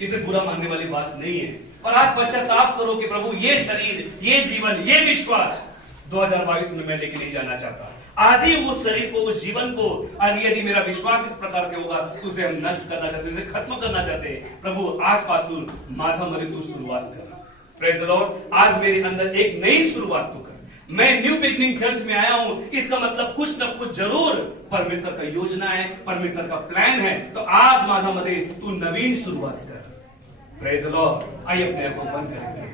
इसे बुरा मानने वाली बात नहीं है। और आज पश्चाताप करो कि प्रभु ये शरीर, ये जीवन, ये विश्वास 2022 में मैं लेके नहीं जाना चाहता। आज ही उस शरीर को, उस जीवन को, और यदि मेरा विश्वास इस प्रकार के होगा तो उसे हम नष्ट करना चाहते हैं, उसे खत्म करना चाहते हैं। प्रभु आजपासून माझ्यामध्ये तू सुरुवात कर। Praise the Lord. आज मेरे अंदर एक नई शुरुआत तू कर। मैं न्यू बिगनिंग चर्च में आया हूं, इसका मतलब कुछ न कुछ जरूर परमेश्वर का योजना है, परमेश्वर का प्लान है। तो आज माझ्यामध्ये तू नवीन शुरुआत कर। Praise the Lord. आइए अपने आप को बंद करेंगे,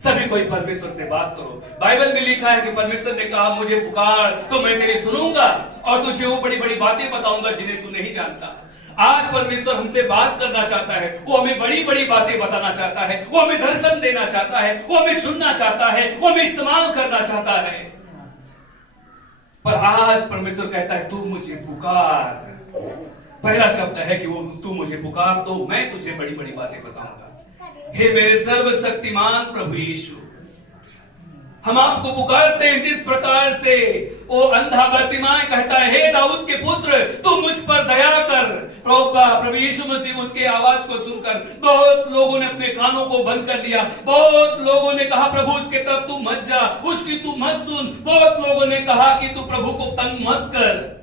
सभी कोई परमेश्वर से बात करो। बाइबल में लिखा है कि परमेश्वर ने कहा मुझे पुकार तो मैं तेरी सुनूंगा और तुझे वो बड़ी बड़ी बातें बताऊंगा जिन्हें तू नहीं जानता। आज परमेश्वर हमसे बात करना चाहता है, वो हमें बड़ी बड़ी बातें बताना चाहता है, वो हमें दर्शन देना चाहता है, वो हमें सुनना चाहता है, वो हमें इस्तेमाल करना चाहता है। पर आज परमेश्वर कहता है तू मुझे पुकार। पहला शब्द है कि वो तू मुझे पुकार तो मैं तुझे बड़ी बड़ी बातें बताऊंगा। हे मेरे सर्वशक्तिमान प्रभु यीशु, हम आपको पुकारते हैं जिस प्रकार से वो अंधा बर्तिमाई कहता है, हे दाऊद के पुत्र तू मुझ पर दया कर। प्रभु यीशु मसीह उसके आवाज को सुनकर बहुत लोगों ने अपने कानों को बंद कर लिया। बहुत लोगों ने कहा प्रभु उसके तरफ तू मत जा, उसकी तू मत सुन। बहुत लोगों ने कहा कि तू प्रभु को तंग मत कर।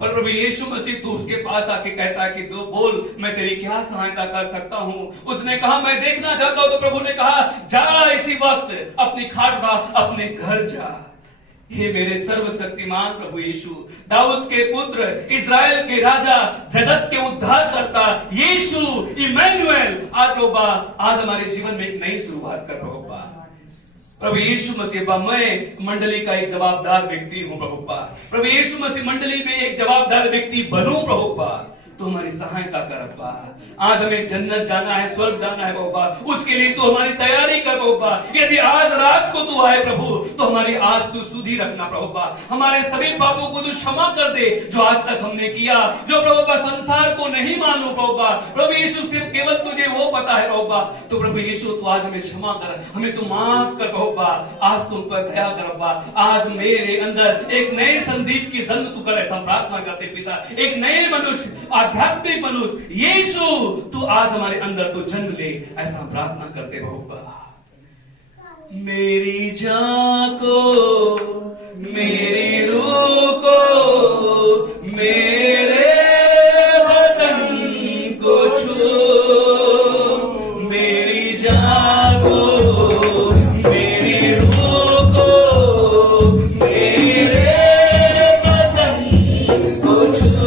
पर प्रभु यीशु मसीह तू उसके पास आके कहता है कि तू बोल मैं तेरी क्या सहायता कर सकता हूं। उसने कहा मैं देखना चाहता हूं। तो प्रभु ने कहा जा इसी वक्त अपनी खाट बा, अपने घर जा। हे मेरे सर्वशक्तिमान प्रभु यीशु, दाऊद के पुत्र, इज़राइल के राजा, जगत के उद्धार करता यीशु इमैनुएल, आज हमारे जीवन में एक नई शुरुआत कर रहा होगा। प्रभु यीशु मसीह, मैं मंडली का एक जवाबदार व्यक्ति हूं प्रभुपा। प्रभु यीशु मसीह मंडली में एक जवाबदार व्यक्ति बनूं प्रभुपा। तो हमारी सहायता कर प्रभुपा। आज हमें जन्नत जाना है, स्वर्ग जाना है प्रभुपा, उसके लिए तू हमारी तैयारी कर प्रभुपा। यदि आज रात को तू आए प्रभु तो हमारी आज तू सुधी रखना प्रभुपा। हमारे सभी पापों को तू क्षमा कर दे जो आज तक हमने किया, जो प्रभुपा संसार को नहीं मानो प्रभुपा। प्रभु यीशु सिर्फ केवल तुझे वो पता है प्रभुपा। तो प्रभु यीशु तू आज हमें क्षमा कर, हमें तू माफ कर प्रभुपा। आज तुम पर दया कर प्रभुपा। आज मेरे अंदर एक नए संदीप की जन्म तू कर, ऐसा प्रार्थना करते पिता। एक नए मनुष्य, आध्यात्मिक मनुष्य यीशु तू आज हमारे अंदर तो जन्म ले, ऐसा प्रार्थना करते प्रभुपा। मेरी जान को, मेरी रूह को, मेरे वतन को छू, मेरी जान को, मेरी रूह को, मेरे वतन को छू,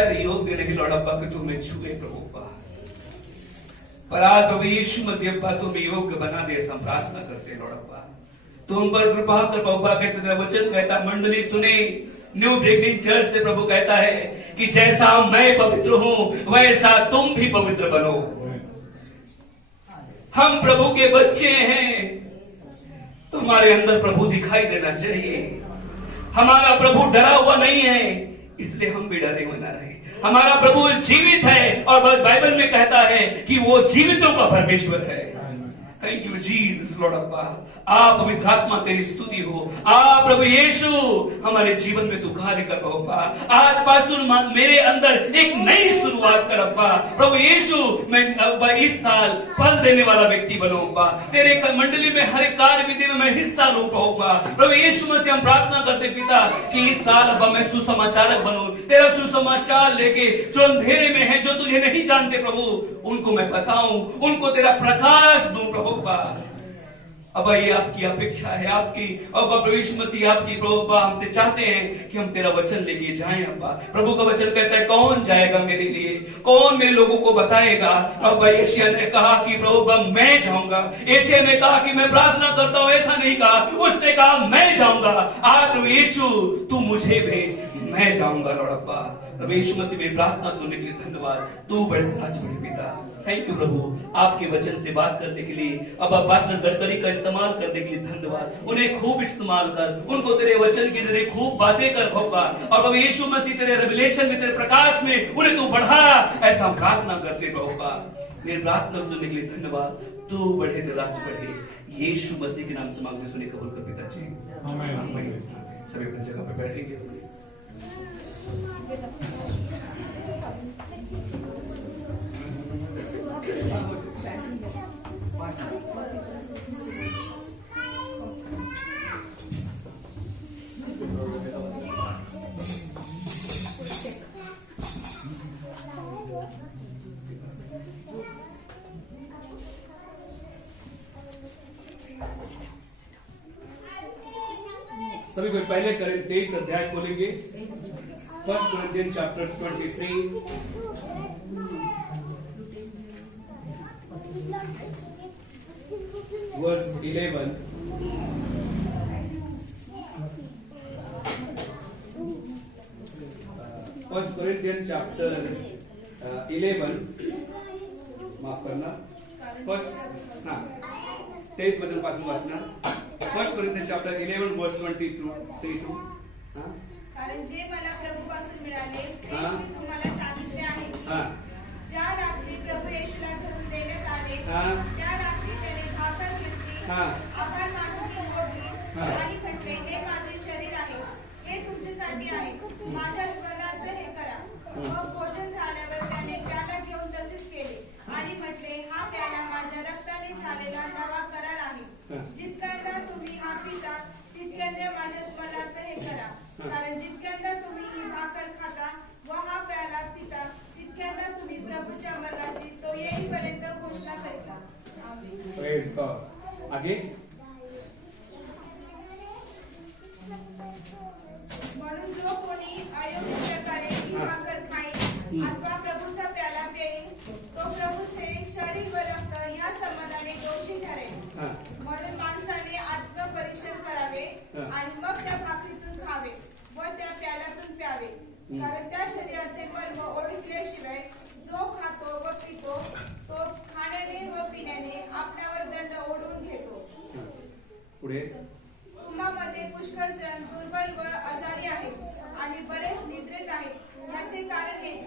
मुझे योग्य नहीं लौटा कि तुम्हें छुए प्रभु। पर आज प्रभु यीशु मसीह तुम्हें योग्य बना दे, हम प्रार्थना करते लौड़ा तुम पर कृपा कर प्रभु। कहते वचन कहता मंडली सुने, न्यू बिगनिंग चर्च से प्रभु कहता है कि जैसा मैं पवित्र हूं वैसा तुम भी पवित्र बनो। हम प्रभु के बच्चे हैं तो हमारे अंदर प्रभु दिखाई देना चाहिए। हमारा प्रभु डरा हुआ नहीं है, इसलिए हम भी डरे हुए ना रहे। हमारा प्रभु जीवित है और बाइबल में कहता है कि वो जीवितों का परमेश्वर है। थैंक यू जीसस लॉर्ड अब्बा। आप पवित्र आत्मा तेरी स्तुति हो। आप प्रभु यीशु हमारे जीवन में तू कार्य कर अब्बा। आज पासून मेरे अंदर एक नई शुरुआत कर अब्बा। प्रभु यीशु मैं अब्बा इस साल फल देने वाला व्यक्ति बनूं अब्बा। तेरे मंडली में हर एक कार्य विधि में मैं हिस्सा लूं अब्बा। प्रभु यीशु मसीह हम प्रार्थना करते पिता कि इस साल अब्बा मैं सुसमाचारक बनूं। तेरा सुसमाचार लेके जो अंधेरे में है, जो तुझे नहीं जानते प्रभु, उनको मैं बताऊं, उनको तेरा प्रकाश दूं प्रभु अब्बा। अब्बा ये आपकी अपेक्षा है, आपकी अब्बा प्रभु यीशु मसीह आपकी प्रभु अब्बा हमसे चाहते हैं कि हम तेरा वचन लेके जाएं अब्बा। प्रभु का वचन कहता है कौन जाएगा मेरे लिए, कौन मेरे लोगों को बताएगा। अब्बा यशायाह ने कहा कि प्रभु अब्बा मैं जाऊंगा। यशायाह ने कहा कि मैं प्रार्थना करता हूं, ऐसा नहीं कहा, उसने कहा मैं जाऊंगा। आज प्रभु यीशु तू मुझे भेज, मैं जाऊंगा लॉर्ड अब्बा। प्रभु यीशु मसीह मेरी प्रार्थना सुनने के लिए धन्यवाद। तू बड़े आज बड़े पिता, थैंक यू प्रभु आपके वचन से बात करने के लिए। अब पास्टर गडकरी का इस्तेमाल करने के लिए धन्यवाद। उन्हें खूब इस्तेमाल कर, उनको तेरे वचन के जरिए खूब बातें कर भगवा। और प्रभु यीशु मसीह तेरे रेवलेशन में, तेरे प्रकाश में उन्हें तू बढ़ा, ऐसा हम प्रार्थना करते भगवा। मेरी प्रार्थना सुनने के लिए धन्यवाद। तू बढ़े तेरा राज बढ़े, यीशु मसीह के नाम से मांगते सुने कबूल कर पिताजी। आमीन। सभी अपनी जगह पर बैठेंगे। सभी कोई पहले करें 23 अध्याय खोलेंगे। फर्स्ट कोरिंथियंस चैप्टर 23 वर्स 11। फर्स्ट कोरिंथियंस चैप्टर 11, माफ करना, फर्स्ट 23 वचन पासून वाचणार। फर्स्ट कोरिंथियंस चैप्टर 11 वर्स 22। कारण जे मला प्रभूपासून मिळाले ते मी तुम्हाला सांगितले आहे की ज्या रात्री प्रभू येशूला धरून देण्यात आले त्या रात्री त्याने भाकर घेतली, आभार मानून ती फोडली आणि म्हटले, हे माझे शरीर आहे, हे तुमच्यासाठी आहे, माझ्या स्मरणार्थ हे करा। मग भोजन झाल्यावर त्याने प्याला घेऊन तसेच केले आणि म्हटले, हा प्याला माझ्या रक्ताने झालेला नवा करार आहे। जितक्यांदा तुम्ही हा पिता तितक्यांदा माझ्या स्मरणार्थ हे करा। कारण जितक्यांदा तुम्ही ही भाकर खाता व हा प्याला पिता तितक्यांदा तुम्ही प्रभूच्या मरणाची तो येईपर्यंत घोषणा करता। आमीन। Praise God. आगे म्हणून जो कोणी अयोग्य प्रकारे ही भाकर खाईल अथवा प्रभूचा प्याला पिईल तो प्रभूचे शरीर व रक्त या संबंधाने दोषी ठरेल। म्हणून माणसाने आत्मपरीक्षण करावे आणि मग त्या भाकरीतून खावे व त्या प्याल्यातून प्यावे। कारण त्या शरीराचे मर्म ओळखल्याशिवाय जो खातो व पितो तो खाण्याने व पिण्याने आपल्यावर दंड ओढवून घेतो। पुढे तुम्हामध्ये पुष्कळ जण दुर्बल व आजारी आहेत आणि बरेच निद्रेत आहेत। याचे कारण हेच,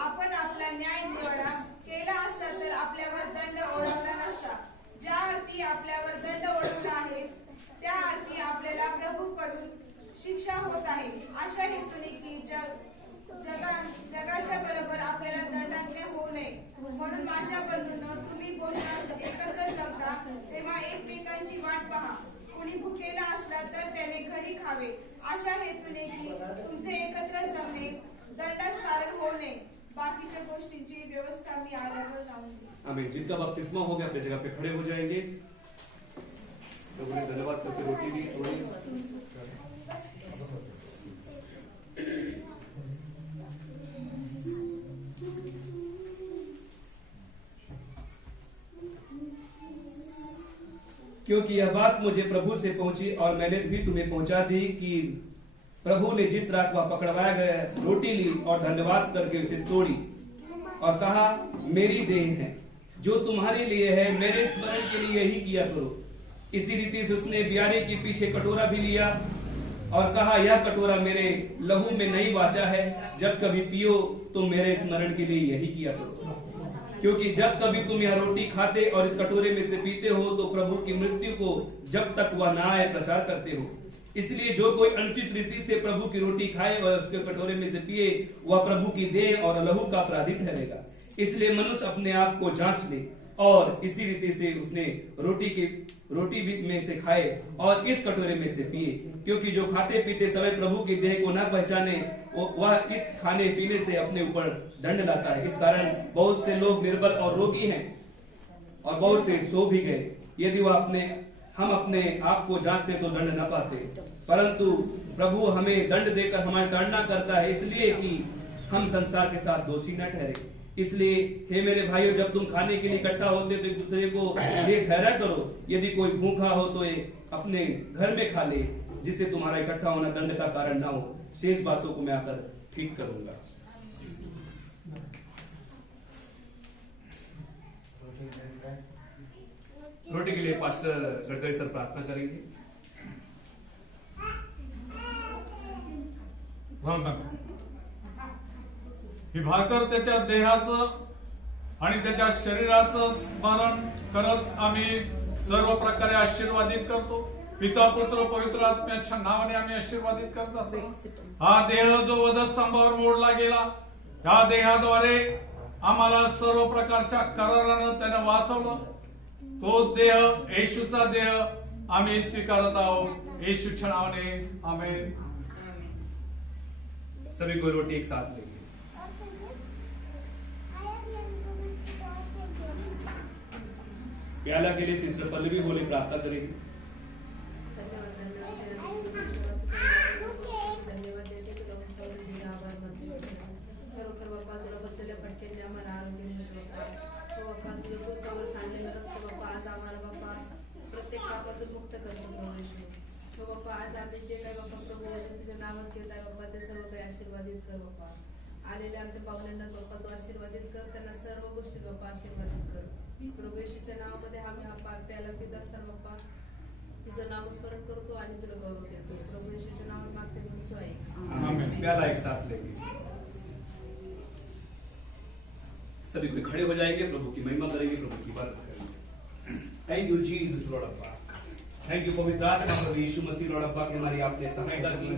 आपण आपला न्याय निवडा केला असता तर आपल्यावर दंड ओढवला नसता। ज्या अर्थी आपल्यावर दंड ओढवला आहे त्या अर्थी आपल्याला प्रभूकडून शिक्षा होत आहे। अशा हेतूने की जगाच्या बरोबर आपल्याला दंडाज्ञ होऊ नये। म्हणून माझ्या बंधूंनो, तुम्ही भोजनास एकत्र जमता तेव्हा एकमेकांची वाट पहा। कोणी भुकेला असला तर त्याने घरी खावे, अशा हेतूने की तुमचे एकत्र जमणे दंडास कारण होऊ नये। बाकीच्या गोष्टींची व्यवस्था मी आल्यावर लावून देईन। आमीन। जिनका बपतिस्मा हो गया अपनी जगह पे खड़े हो जाएंगे। लोगों ने धन्यवाद करके रोटी दी थोड़ी। क्योंकि यह बात मुझे प्रभु से पहुंची और मैंने भी तुम्हें पहुंचा दी कि प्रभु ने जिस रात वह पकड़वाया गया रोटी ली और धन्यवाद करके उसे तोड़ी और कहा, मेरी देह है जो तुम्हारे लिए है, मेरे स्मरण के लिए यही किया करो। इसी रीति से उसने ब्यारे के पीछे कटोरा भी लिया और कहा, यह कटोरा मेरे लहू में नई वाचा है, जब कभी पियो तो मेरे स्मरण के लिए यही किया करो। क्योंकि जब कभी तुम यह रोटी खाते और इस कटोरे में से पीते हो तो प्रभु की मृत्यु को जब तक वह ना आए प्रचार करते हो। इसलिए जो कोई अनुचित रीति से प्रभु की रोटी खाए और उसके कटोरे में से पिए, वह प्रभु की देह और लहू का अपराधी ठहरेगा। इसलिए मनुष्य अपने आप को जांच ले और इसी रीति से उसने रोटी भी में से खाए और इस कटोरे में से पिए। क्योंकि जो खाते पीते समय प्रभु की देह को न पहचाने, वह इस खाने पीने से अपने ऊपर दंड लाता है। इस कारण बहुत से लोग निर्बल और रोगी हैं और बहुत से सो भी गए। यदि हम अपने आप को जांचते तो दंड न पाते, परंतु प्रभु हमें दंड देकर हमारी ताड़ना करता है, इसलिए कि हम संसार के साथ दोषी न ठहरे। इसलिए हे मेरे भाइयों, जब तुम खाने के लिए इकट्ठा होते तो एक दूसरे को ये ठहरा करो। यदि कोई भूखा हो तो ये अपने घर में खा ले, जिससे तुम्हारा इकट्ठा होना दंड का कारण ना हो। शेष बातों को मैं आकर ठीक करूंगा। रोटी के लिए पास्टर गडकरी सर प्रार्थना करेंगे। ही भाकर त्याच्या देहाचं आणि त्याच्या शरीराचं स्मरण करत आम्ही सर्व प्रकारे आशीर्वादित करतो। पिता पुत्र पवित्र आत्म्याच्या नावाने आम्ही आशीर्वादित करत असतो। हा देह जो वधस्तंभावर मोडला गेला, या देहाद्वारे आम्हाला सर्व प्रकारच्या करारानं त्याने वाचवलं। तोच देह, येशूचा देह आम्ही स्वीकारत आहोत। येशूच्या नावाने आमेन। सभी को रोटी एक साथ लेंगे। प्याला के लिए सिस्टर पल्लवी बोले प्रार्थना करेगी। आलेल्या आमच्या पाहुण्यांना बाप्पा तू आशीर्वादित कर, त्यांना सर्व गोष्टी बाप्पा आशीर्वादित कर। प्रभू येशूच्या नावामध्ये आम्ही हा प्याला पित असताना बाप्पा तुझं नामस्मरण करतो आणि तुला गौरव देतो। प्रभू येशूच्या नावात मागते म्हणतो आहे आमीन। प्याला एक साथ लेंगे। सभी कोई खड़े हो जाएंगे, प्रभु की महिमा करेंगे, प्रभु की बात करेंगे। थैंक यू जीसस लॉर्ड अब्बा, थैंक यू पवित्र आत्मा प्रभु यीशु मसीह लॉर्ड अब्बा की हमारी आपने सहायता की,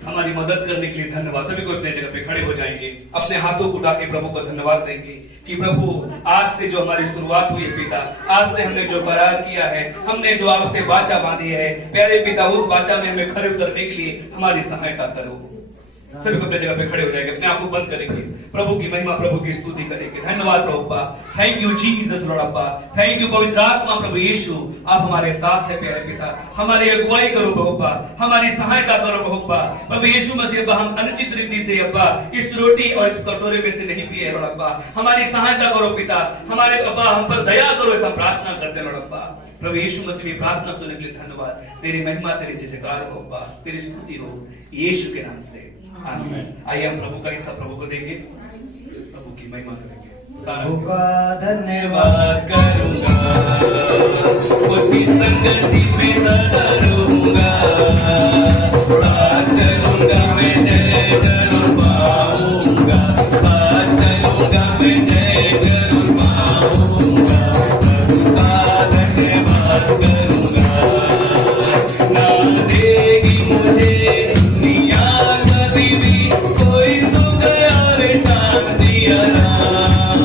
हमारी मदद करने के लिए धन्यवाद। सभी को अपने जगह पे खड़े हो जाएंगे, अपने हाथों को उठा के प्रभु को धन्यवाद देंगे कि प्रभु आज से जो हमारी शुरुआत हुई है पिता, आज से हमने जो करार किया है, हमने जो आपसे वाचा बांधी है प्यारे पिता, उस वाचा में हमें खड़े उतरने के लिए हमारी सहायता करो। सभी को अपने जगह पे खड़े हो जाएंगे, अपने आप को बंद करेंगे, प्रभु की महिमा प्रभु की स्तुति करेंगे। धन्यवाद प्रभु अब्बा, थैंक यू जीसस लॉर्ड अब्बा, थैंक यू पवित्र आत्मा प्रभु यीशु, आप हमारे साथ है प्यारे पिता। हमारी अगुवाई करो प्रभु अब्बा, हमारी सहायता करो प्रभु अब्बा। प्रभु यीशु मसीह अब्बा, हम अनुचित रीति से अब्बा इस रोटी और इस कटोरे में से नहीं पिए लॉर्ड अब्बा, हमारी सहायता करो पिता। हमारे अब्बा हम पर दया करो, ऐसा प्रार्थना करते लॉर्ड अब्बा। प्रभु यीशु मसीह की प्रार्थना सुनने के लिए धन्यवाद। तेरी महिमा तेरी जयकार हो अब्बा, तेरी स्तुति हो यीशु के नाम से, आमीन। आइए हम प्रभु का हिस्सा प्रभु को देंगे, प्रभु की महिमा करेंगे। प्रभु का धन्यवाद करूंगा, उसकी संगति में सदा रहूंगा, साथ चलूंगा मैं जय जरूर पाऊंगा, साथ चलूंगा मैं जय जरूर पाऊंगा। प्रभु का धन्यवाद करूंगा, ना देगी मुझे दुनिया कभी भी कोई सुख और शांति आराम,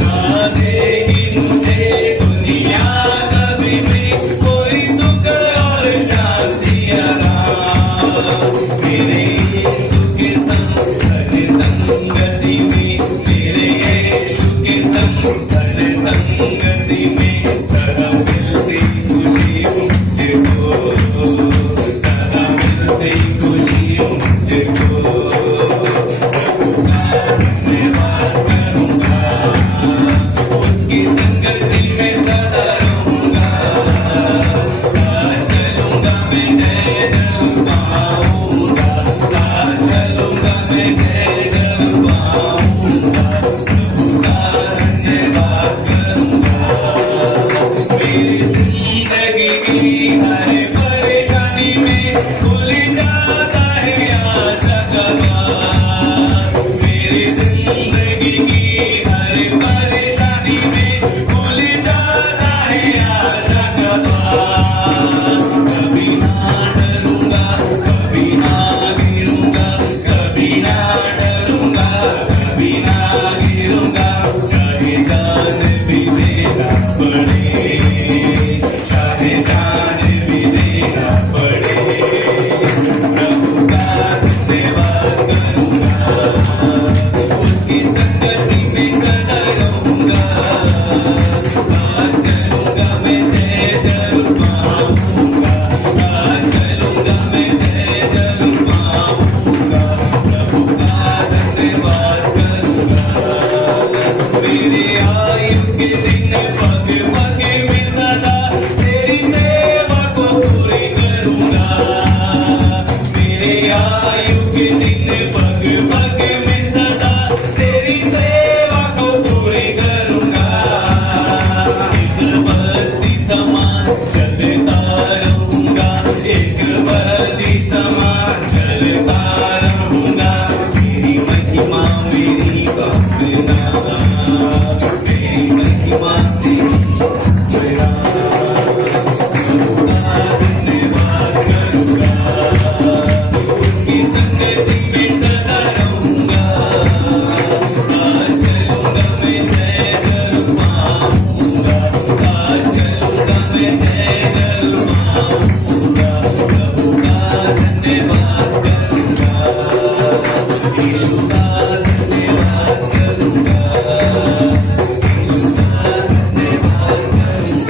ना देगी मुझे दुनिया कभी भी कोई सुख और शांति आराम। मेरे यीशु के संग हर संगति में, मेरे यीशु के संग हर संगति में सदा मिलती खुशी मुझको, सदा मिलती खुशी मुझको। प्रभु का धन्यवाद के दिन पग पग में सदा तेरी सेवा को पूरी करूंगा। मेरे आयु के दिन पग पग में सदा तेरी सेवा को पूरी करूंगा। एक बत्ती समान चलता रहूंगा, एक बत्ती समान चलता रहूंगा। मेरी महिमा मेरी भावना, मेरी महिमा तेरी मेरा धन्यवाद करूंगा। उसकी संगति में सदा रहूंगा। साथ चलूंगा मैं जय कर पाऊंगा, साथ चलूंगा मैं जय कर पाऊंगा। प्रभु का धन्यवाद करूंगा, यीशु का धन्यवाद करूंगा, यीशु का धन्यवाद करूंगा।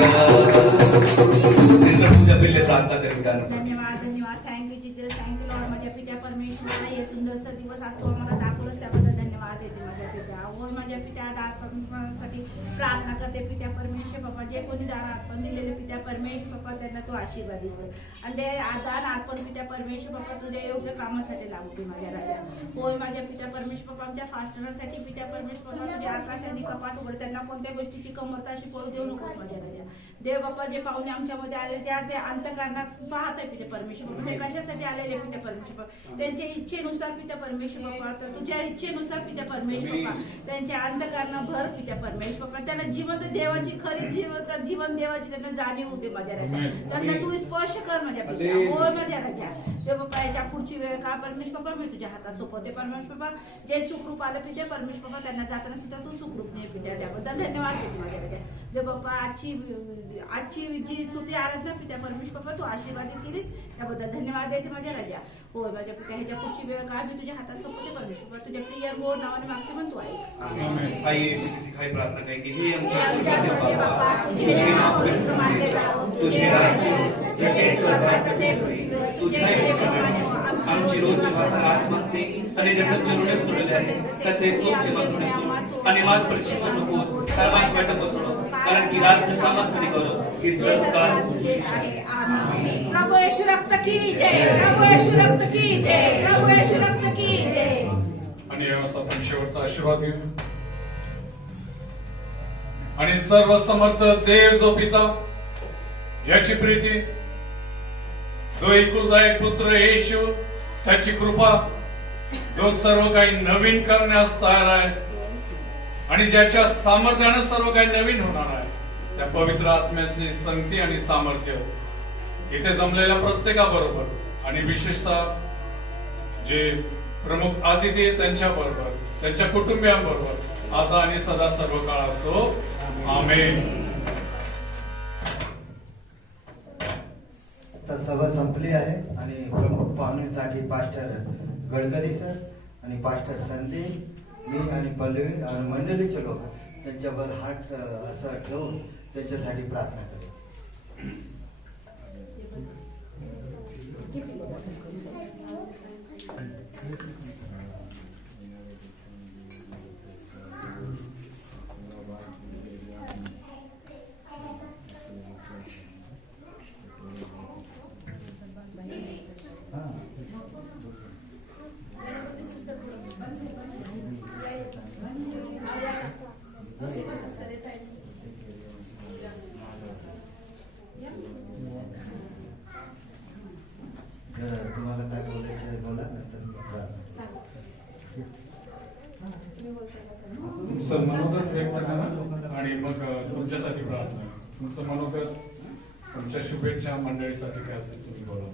इसका पूजा पहले प्रार्थना करें पितानो। धन्यवाद धन्यवाद थँक्यू जिथे थँक्यू लॉर्ड माझ्या पित्या परमेश्वराला हे सुंदरसा दिवस आज तू आम्हाला दाखवलंस त्याबद्दल धन्यवाद देते माझ्या पित्या। हो माझ्या पित्या दारासाठी प्रार्थना करते पित्या परमेश्वर बाबा, जे कोणी दार आपण दिलेले पित्या परमेश्वर बाबा त्यांना तू आशीर्वादित कर आणि ते दान आपण पित्या परमेश्वर बाबा तुझ्या योग्य कामासाठी लागू दे माझ्या राजा। होय माझ्या पित्या परमेश्वर बाबा, आमच्या फास्टरांसाठी पित्या परमेश्वर बाबा तुझ्या आकाशाने कपाट उघड, त्यांना कोणत्या गोष्टीची कमरता अशी पडू देऊ नकोस माझ्या राजा। देव बाप्पा जे पाहुणे आमच्यामध्ये आले त्या ते अंतकारणात पाहत आहे पित्या परमेश्वर बाबा, ते कशासाठी आलेले पित्या परमेश्वर बाबा, त्यांच्या इच्छेनुसार पित्या परमेश्वर बाबा, तुझ्या इच्छेनुसार पित्या परमेश्वर बाबा त्यांच्या अंतकारणा भर पित्या परमेश्वर बाबा, त्यांना जिवंत देवाची खरी जीवन देवाची त्यांना जाणीव होते माझ्या राजा। त्यांना तू स्पर्श कर माझ्या पित्या, होय माझ्या राजा। देव बाप्पा याच्या पुढची वेळ का परमेश्वर बाबा मी तुझ्या हातात सोपवते परमेश्वर बाबा, जे सुखरूप आलं पित्या परमेश्वर बाबा त्यांना जाताना सुद्धा तू सुखरूप नाही पित्या, त्याबद्दल धन्यवाद देते माझ्या राजा। देव बाप्पा आजची जी स्तुती आराधना पित्या परमेश्वर बाबा तू आशीर्वादित केलीस त्याबद्दल धन्यवाद देते माझ्या राजा। होय माझ्या पित्या ह्याच्या पुढची वेळ का मी तुझ्या हातात सोपवते परमेश्वर बाबा, तुझ्या प्रिय मोड नावाने मागते म्हणतो आहे। आइए किसी खाई प्रार्थना करेंगे। हे आमच्या आमच्या स्वर्गीय बाप्पा, तुझे नाव पवित्र मानले जावं, तुझे राज्य जसे स्वर्गात तसे पृथ्वीवर, तुझे इच्छेप्रमाणे हो. आमची रोजची भाकर आज मागते आणि जसं जरुरत सोडले आहे तसेच रोजची भाकर आणि माझ परीक्षा नकोस, तर माझ वाटत बसलो, कारण की राज्य सामर्थ्याने करो ही सर्व काळ तुझे आहे। आमेन। प्रभू येशू रक्त की जय, प्रभू येशू रक्त की जय, प्रभू येशू रक्त की जय। आणि यावेळेस आपण शेवटचा आशीर्वाद घेऊ आणि सर्व समर्थ देव जो पिता याची प्रीती, जो एकुलता एक पुत्र येशू त्याची कृपा, जो सर्व काही नवीन करण्यास तयार आहे आणि ज्याच्या सामर्थ्याने सर्व काही नवीन होणार आहे, त्या पवित्र आत्म्याची संगती आणि सामर्थ्य इथे जमलेल्या प्रत्येकाबरोबर आणि विशेषतः जे प्रमुख अतिथी त्यांच्या बरोबर, त्यांच्या कुटुंबियांबरोबर आता आणि सदा सर्व काळ असो। आमेन। आता सभा संपली आहे आणि प्रमुख पाहुण्यांसाठी पास्टर गडकरी सर आणि पास्टर संदीप, मी आणि पल्लवी आणि मंडळीचे लोक त्यांच्यावर हात असं ठेवून त्यांच्यासाठी प्रार्थना करू। तुम्हाला काय बोलायचं बोला, नंतर तुमचं मनोगत व्यक्त करा आणि मग तुमच्यासाठी प्रार्थना, तुमचं मनोगत, तुमच्या शुभेच्छा मंडळीसाठी काय असेल तुम्ही बोला।